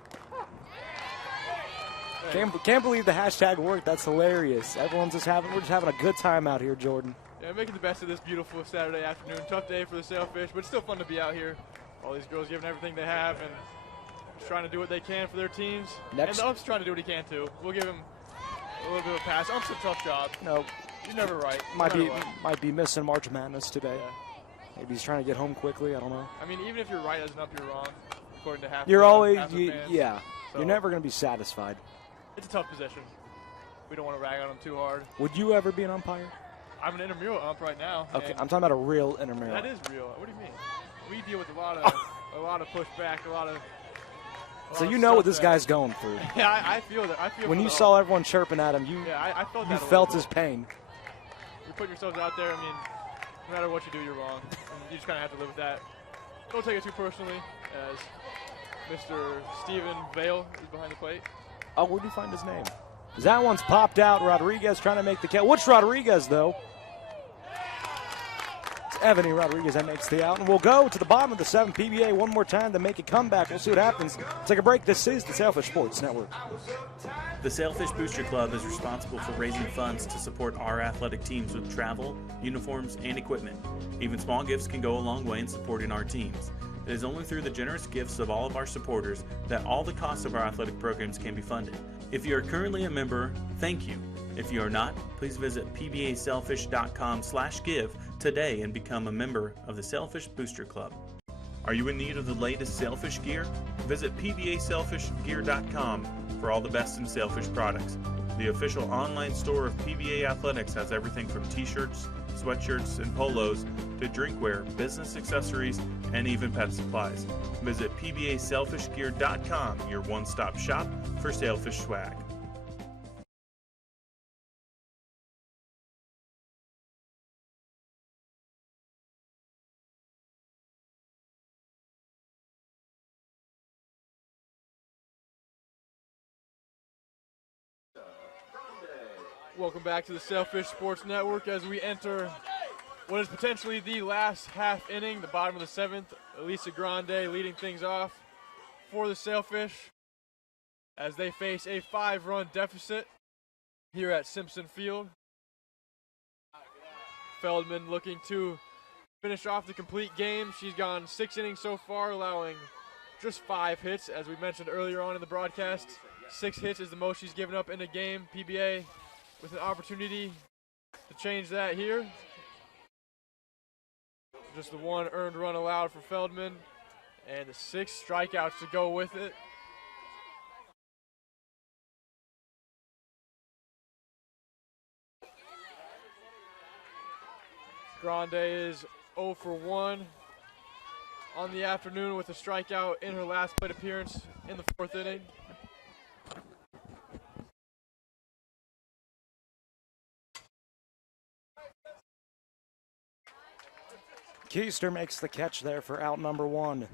Can't believe the hashtag worked. That's hilarious. We're just having a good time out here, Jordan. Yeah, making the best of this beautiful Saturday afternoon. Tough day for the Sailfish, but it's still fun to be out here. All these girls giving everything they have and just trying to do what they can for their teams. And the ump's trying to do what he can too. We'll give him a little bit of a pass. Ump's a tough job. No, he's never right. Might be missing March Madness today. Yeah. Maybe he's trying to get home quickly. I don't know. I mean, even if you're right as an ump, you're wrong. According to half. You're always half the fans. yeah. So You're never going to be satisfied. It's a tough position. We don't want to rag on them too hard. Would you ever be an umpire? I'm an intramural ump right now. Okay, I'm talking about a real intramural. That is real. What do you mean? We deal with a lot of pushback, So you know what this guy's going through. Yeah, I feel that. When you saw everyone chirping at him, I felt that. You felt his pain. You're putting yourselves out there. I mean, no matter what you do, you're wrong. And you just kind of have to live with that. Don't take it too personally, as Mr. Stephen Vale is behind the plate. Oh, where'd you find his name? That one's popped out. Rodriguez trying to make the catch. Which Rodriguez, though? It's Ebony Rodriguez that makes the out. And we'll go to the bottom of the 7th PBA one more time to make a comeback. We'll see what happens. Take a break. This is the Sailfish Sports Network. The Sailfish Booster Club is responsible for raising funds to support our athletic teams with travel, uniforms, and equipment. Even small gifts can go a long way in supporting our teams. It is only through the generous gifts of all of our supporters that all the costs of our athletic programs can be funded. If you are currently a member, thank you. If you are not, please visit pbasailfish.com/give today and become a member of the Sailfish Booster Club. Are you in need of the latest Sailfish gear? Visit pbasailfishgear.com for all the best in Sailfish products. The official online store of PBA Athletics has everything from t-shirts, sweatshirts, and polos to drinkware, business accessories, and even pet supplies. Visit pbasailfishgear.com, your one-stop shop for Sailfish swag. Welcome back to the Sailfish Sports Network as we enter what is potentially the last half inning, the bottom of the 7th. Elisa Grande leading things off for the Sailfish as they face a 5-run deficit here at Simpson Field. Feldman looking to finish off the complete game. She's gone 6 innings so far, allowing just 5 hits. As we mentioned earlier on in the broadcast, 6 hits is the most she's given up in a game. PBA with an opportunity to change that here. Just the 1 earned run allowed for Feldman and the 6 strikeouts to go with it. Grande is 0 for 1 on the afternoon with a strikeout in her last plate appearance in the 4th inning. Keister makes the catch there for out number 1.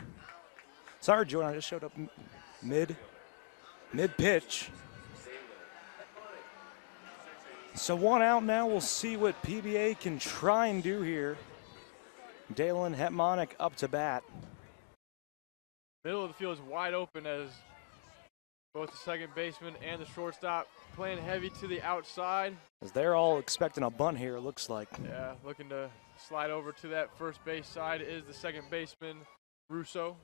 Sorry, Jordan, I just showed up mid-pitch. So 1 out now. We'll see what PBA can try and do here. Dalen Hetmonic up to bat. Middle of the field is wide open as both the second baseman and the shortstop playing heavy to the outside. As they're all expecting a bunt here, it looks like. Yeah, looking to slide over to that first base side is the second baseman, Russo.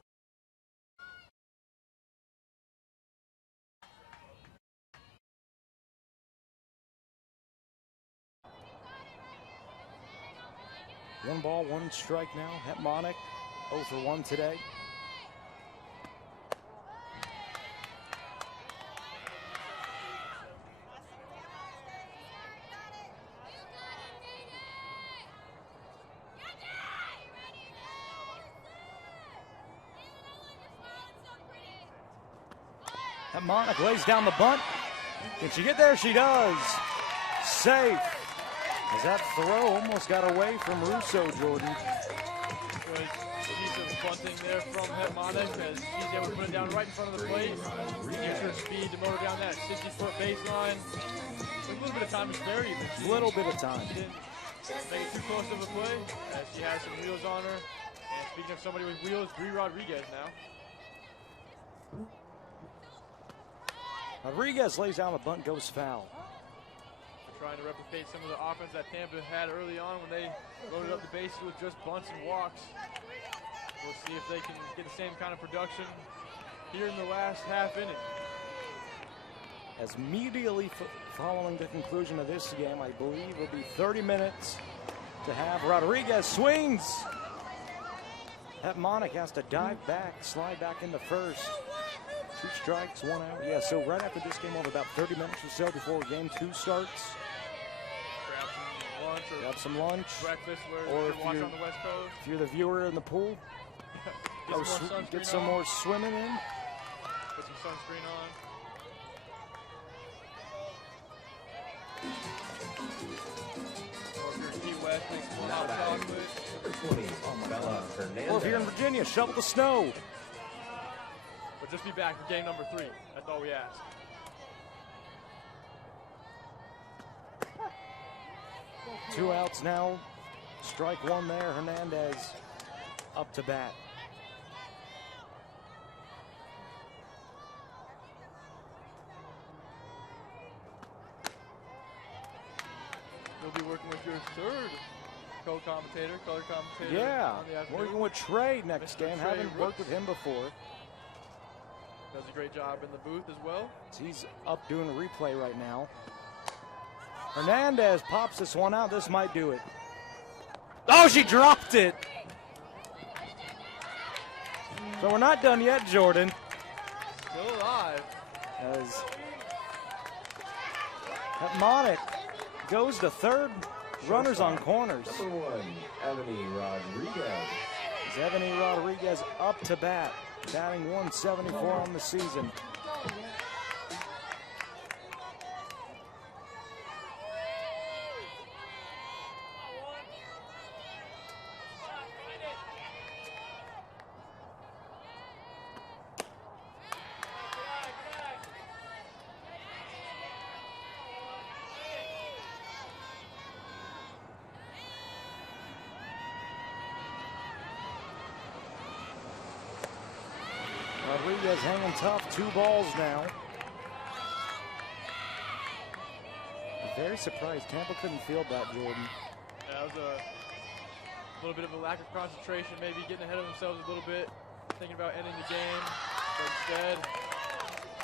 One ball, 1 strike now. Hetmonic 0 for 1 today. Monica lays down the bunt. Can she get there? She does. Safe. As that throw almost got away from Russo, Jordan. Good piece of bunting there from Hetmanek as she's able to put it down right in front of the plate. Use her speed to motor down that 60-foot baseline. With a little bit of time to spare even. A little bit of time. Didn't make it too close of a play as she has some wheels on her. And speaking of somebody with wheels, Bree Rodriguez now. Rodriguez lays down the bunt, goes foul. They're trying to replicate some of the offense that Tampa had early on when they loaded up the bases with just bunts and walks. We'll see if they can get the same kind of production here in the last half inning. As immediately following the conclusion of this game, I believe it'll be 30 minutes to have. Rodriguez swings. Hetmanek has to dive back, slide back into first. 2 strikes, 1 out. Yeah, so right after this game, we'll have about 30 minutes or so before game 2 starts. Grab some lunch or breakfast where you're watching on the West Coast. If you're the viewer in the pool, get some more swimming in. Put some sunscreen on. Or if you're in Key West, make some hot chocolate. Or if you're in Virginia, shovel the snow. But just be back for game number 3. That's all we ask. Two outs now. Strike one there. Hernandez up to bat. You'll be working with your third co-commentator, color commentator. Yeah, on the afternoon. working with Trey next Mr. game. Trey Haven't worked with him before. Does a great job in the booth as well. He's up doing a replay right now. Hernandez pops this one out. This might do it. Oh, she dropped it. So we're not done yet, Jordan. Still alive. As Hetmanek goes to third. Runners on corners. Number 1, Ebony Rodriguez. Ebony Rodriguez up to bat. Batting 174 on the season. Rodriguez hanging tough, 2 balls now. Very surprised Tampa couldn't field that, Jordan. Yeah, that was a little bit of a lack of concentration, maybe getting ahead of themselves a little bit, thinking about ending the game. But instead,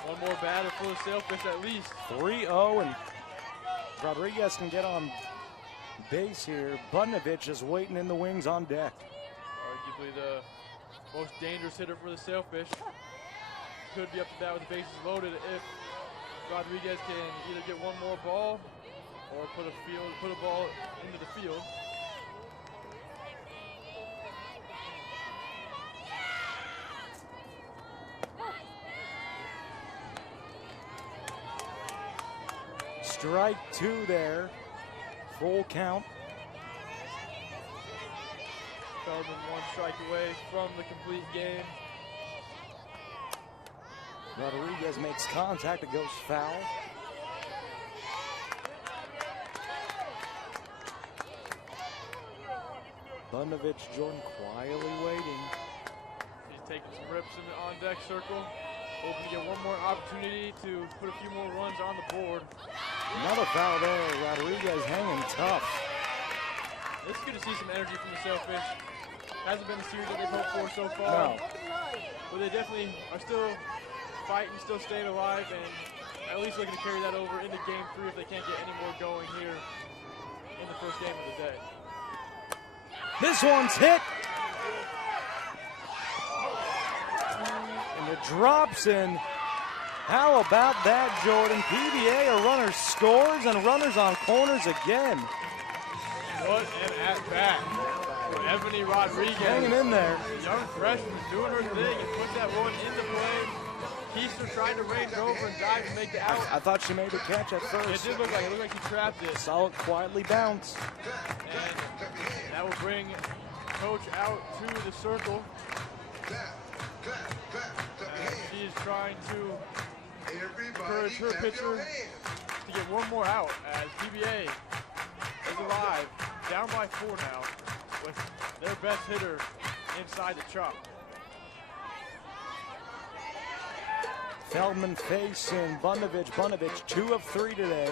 one more batter full of sailfish at least. 3-0, and Rodriguez can get on base here. Budnovich is waiting in the wings on deck. Arguably the most dangerous hitter for the sailfish. Could be up to bat with the bases loaded if Rodriguez can either get one more ball or put a ball into the field. Strike 2 there. Full count. Feldman 1 strike away from the complete game. Rodriguez makes contact, it goes foul. Budnovich, Jordan quietly waiting. He's taking some rips in the on-deck circle. Hoping to get one more opportunity to put a few more runs on the board. Another foul there. Rodriguez hanging tough. It's good to see some energy from the sailfish. Hasn't been the series that they've hoped for so far. No. But they definitely are still fighting, still staying alive, and at least looking to carry that over into game 3 if they can't get any more going here in the first game of the day. This one's hit. And it drops in. How about that, Jordan? PBA, a runner scores and runners on corners again. What an at-bat for Ebony Rodriguez. Hanging in there. Young freshman doing her thing and put that one into play. Keister trying to range over and dive and make the out. I thought she made the catch at first. It did look like it. Looked like he trapped it. Saw it quietly bounce. And that will bring Coach out to the circle. She is trying to encourage her pitcher to get one more out as PBA is alive, down by 4 now, with their best hitter inside the chop. Feldman facing Bunovich. Bunovich 2 of 3 today.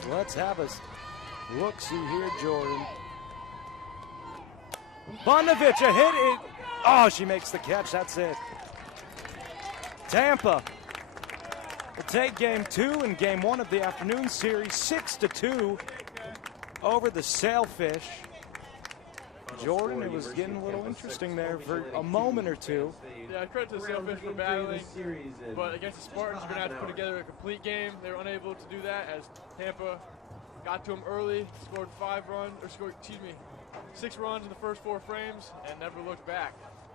So let's have a look-see here, Jordan. Bunovich, a hit. Oh, she makes the catch. That's it. Tampa will take game 2 and game 1 of the afternoon series 6-2 over the Sailfish. Jordan, it was getting a little interesting there for a moment or two. Yeah, credit to the Sailfish for battling, but against the Spartans, you're going to have to put together a complete game. They were unable to do that as Tampa got to them early, scored 6 runs in the first 4 frames, and never looked back.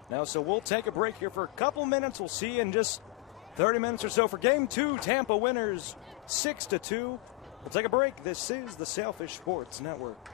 Now, so we'll take a break here for a couple minutes. We'll see you in just 30 minutes or so for game 2. Tampa winners 6-2. We'll take a break. This is the Sailfish Sports Network.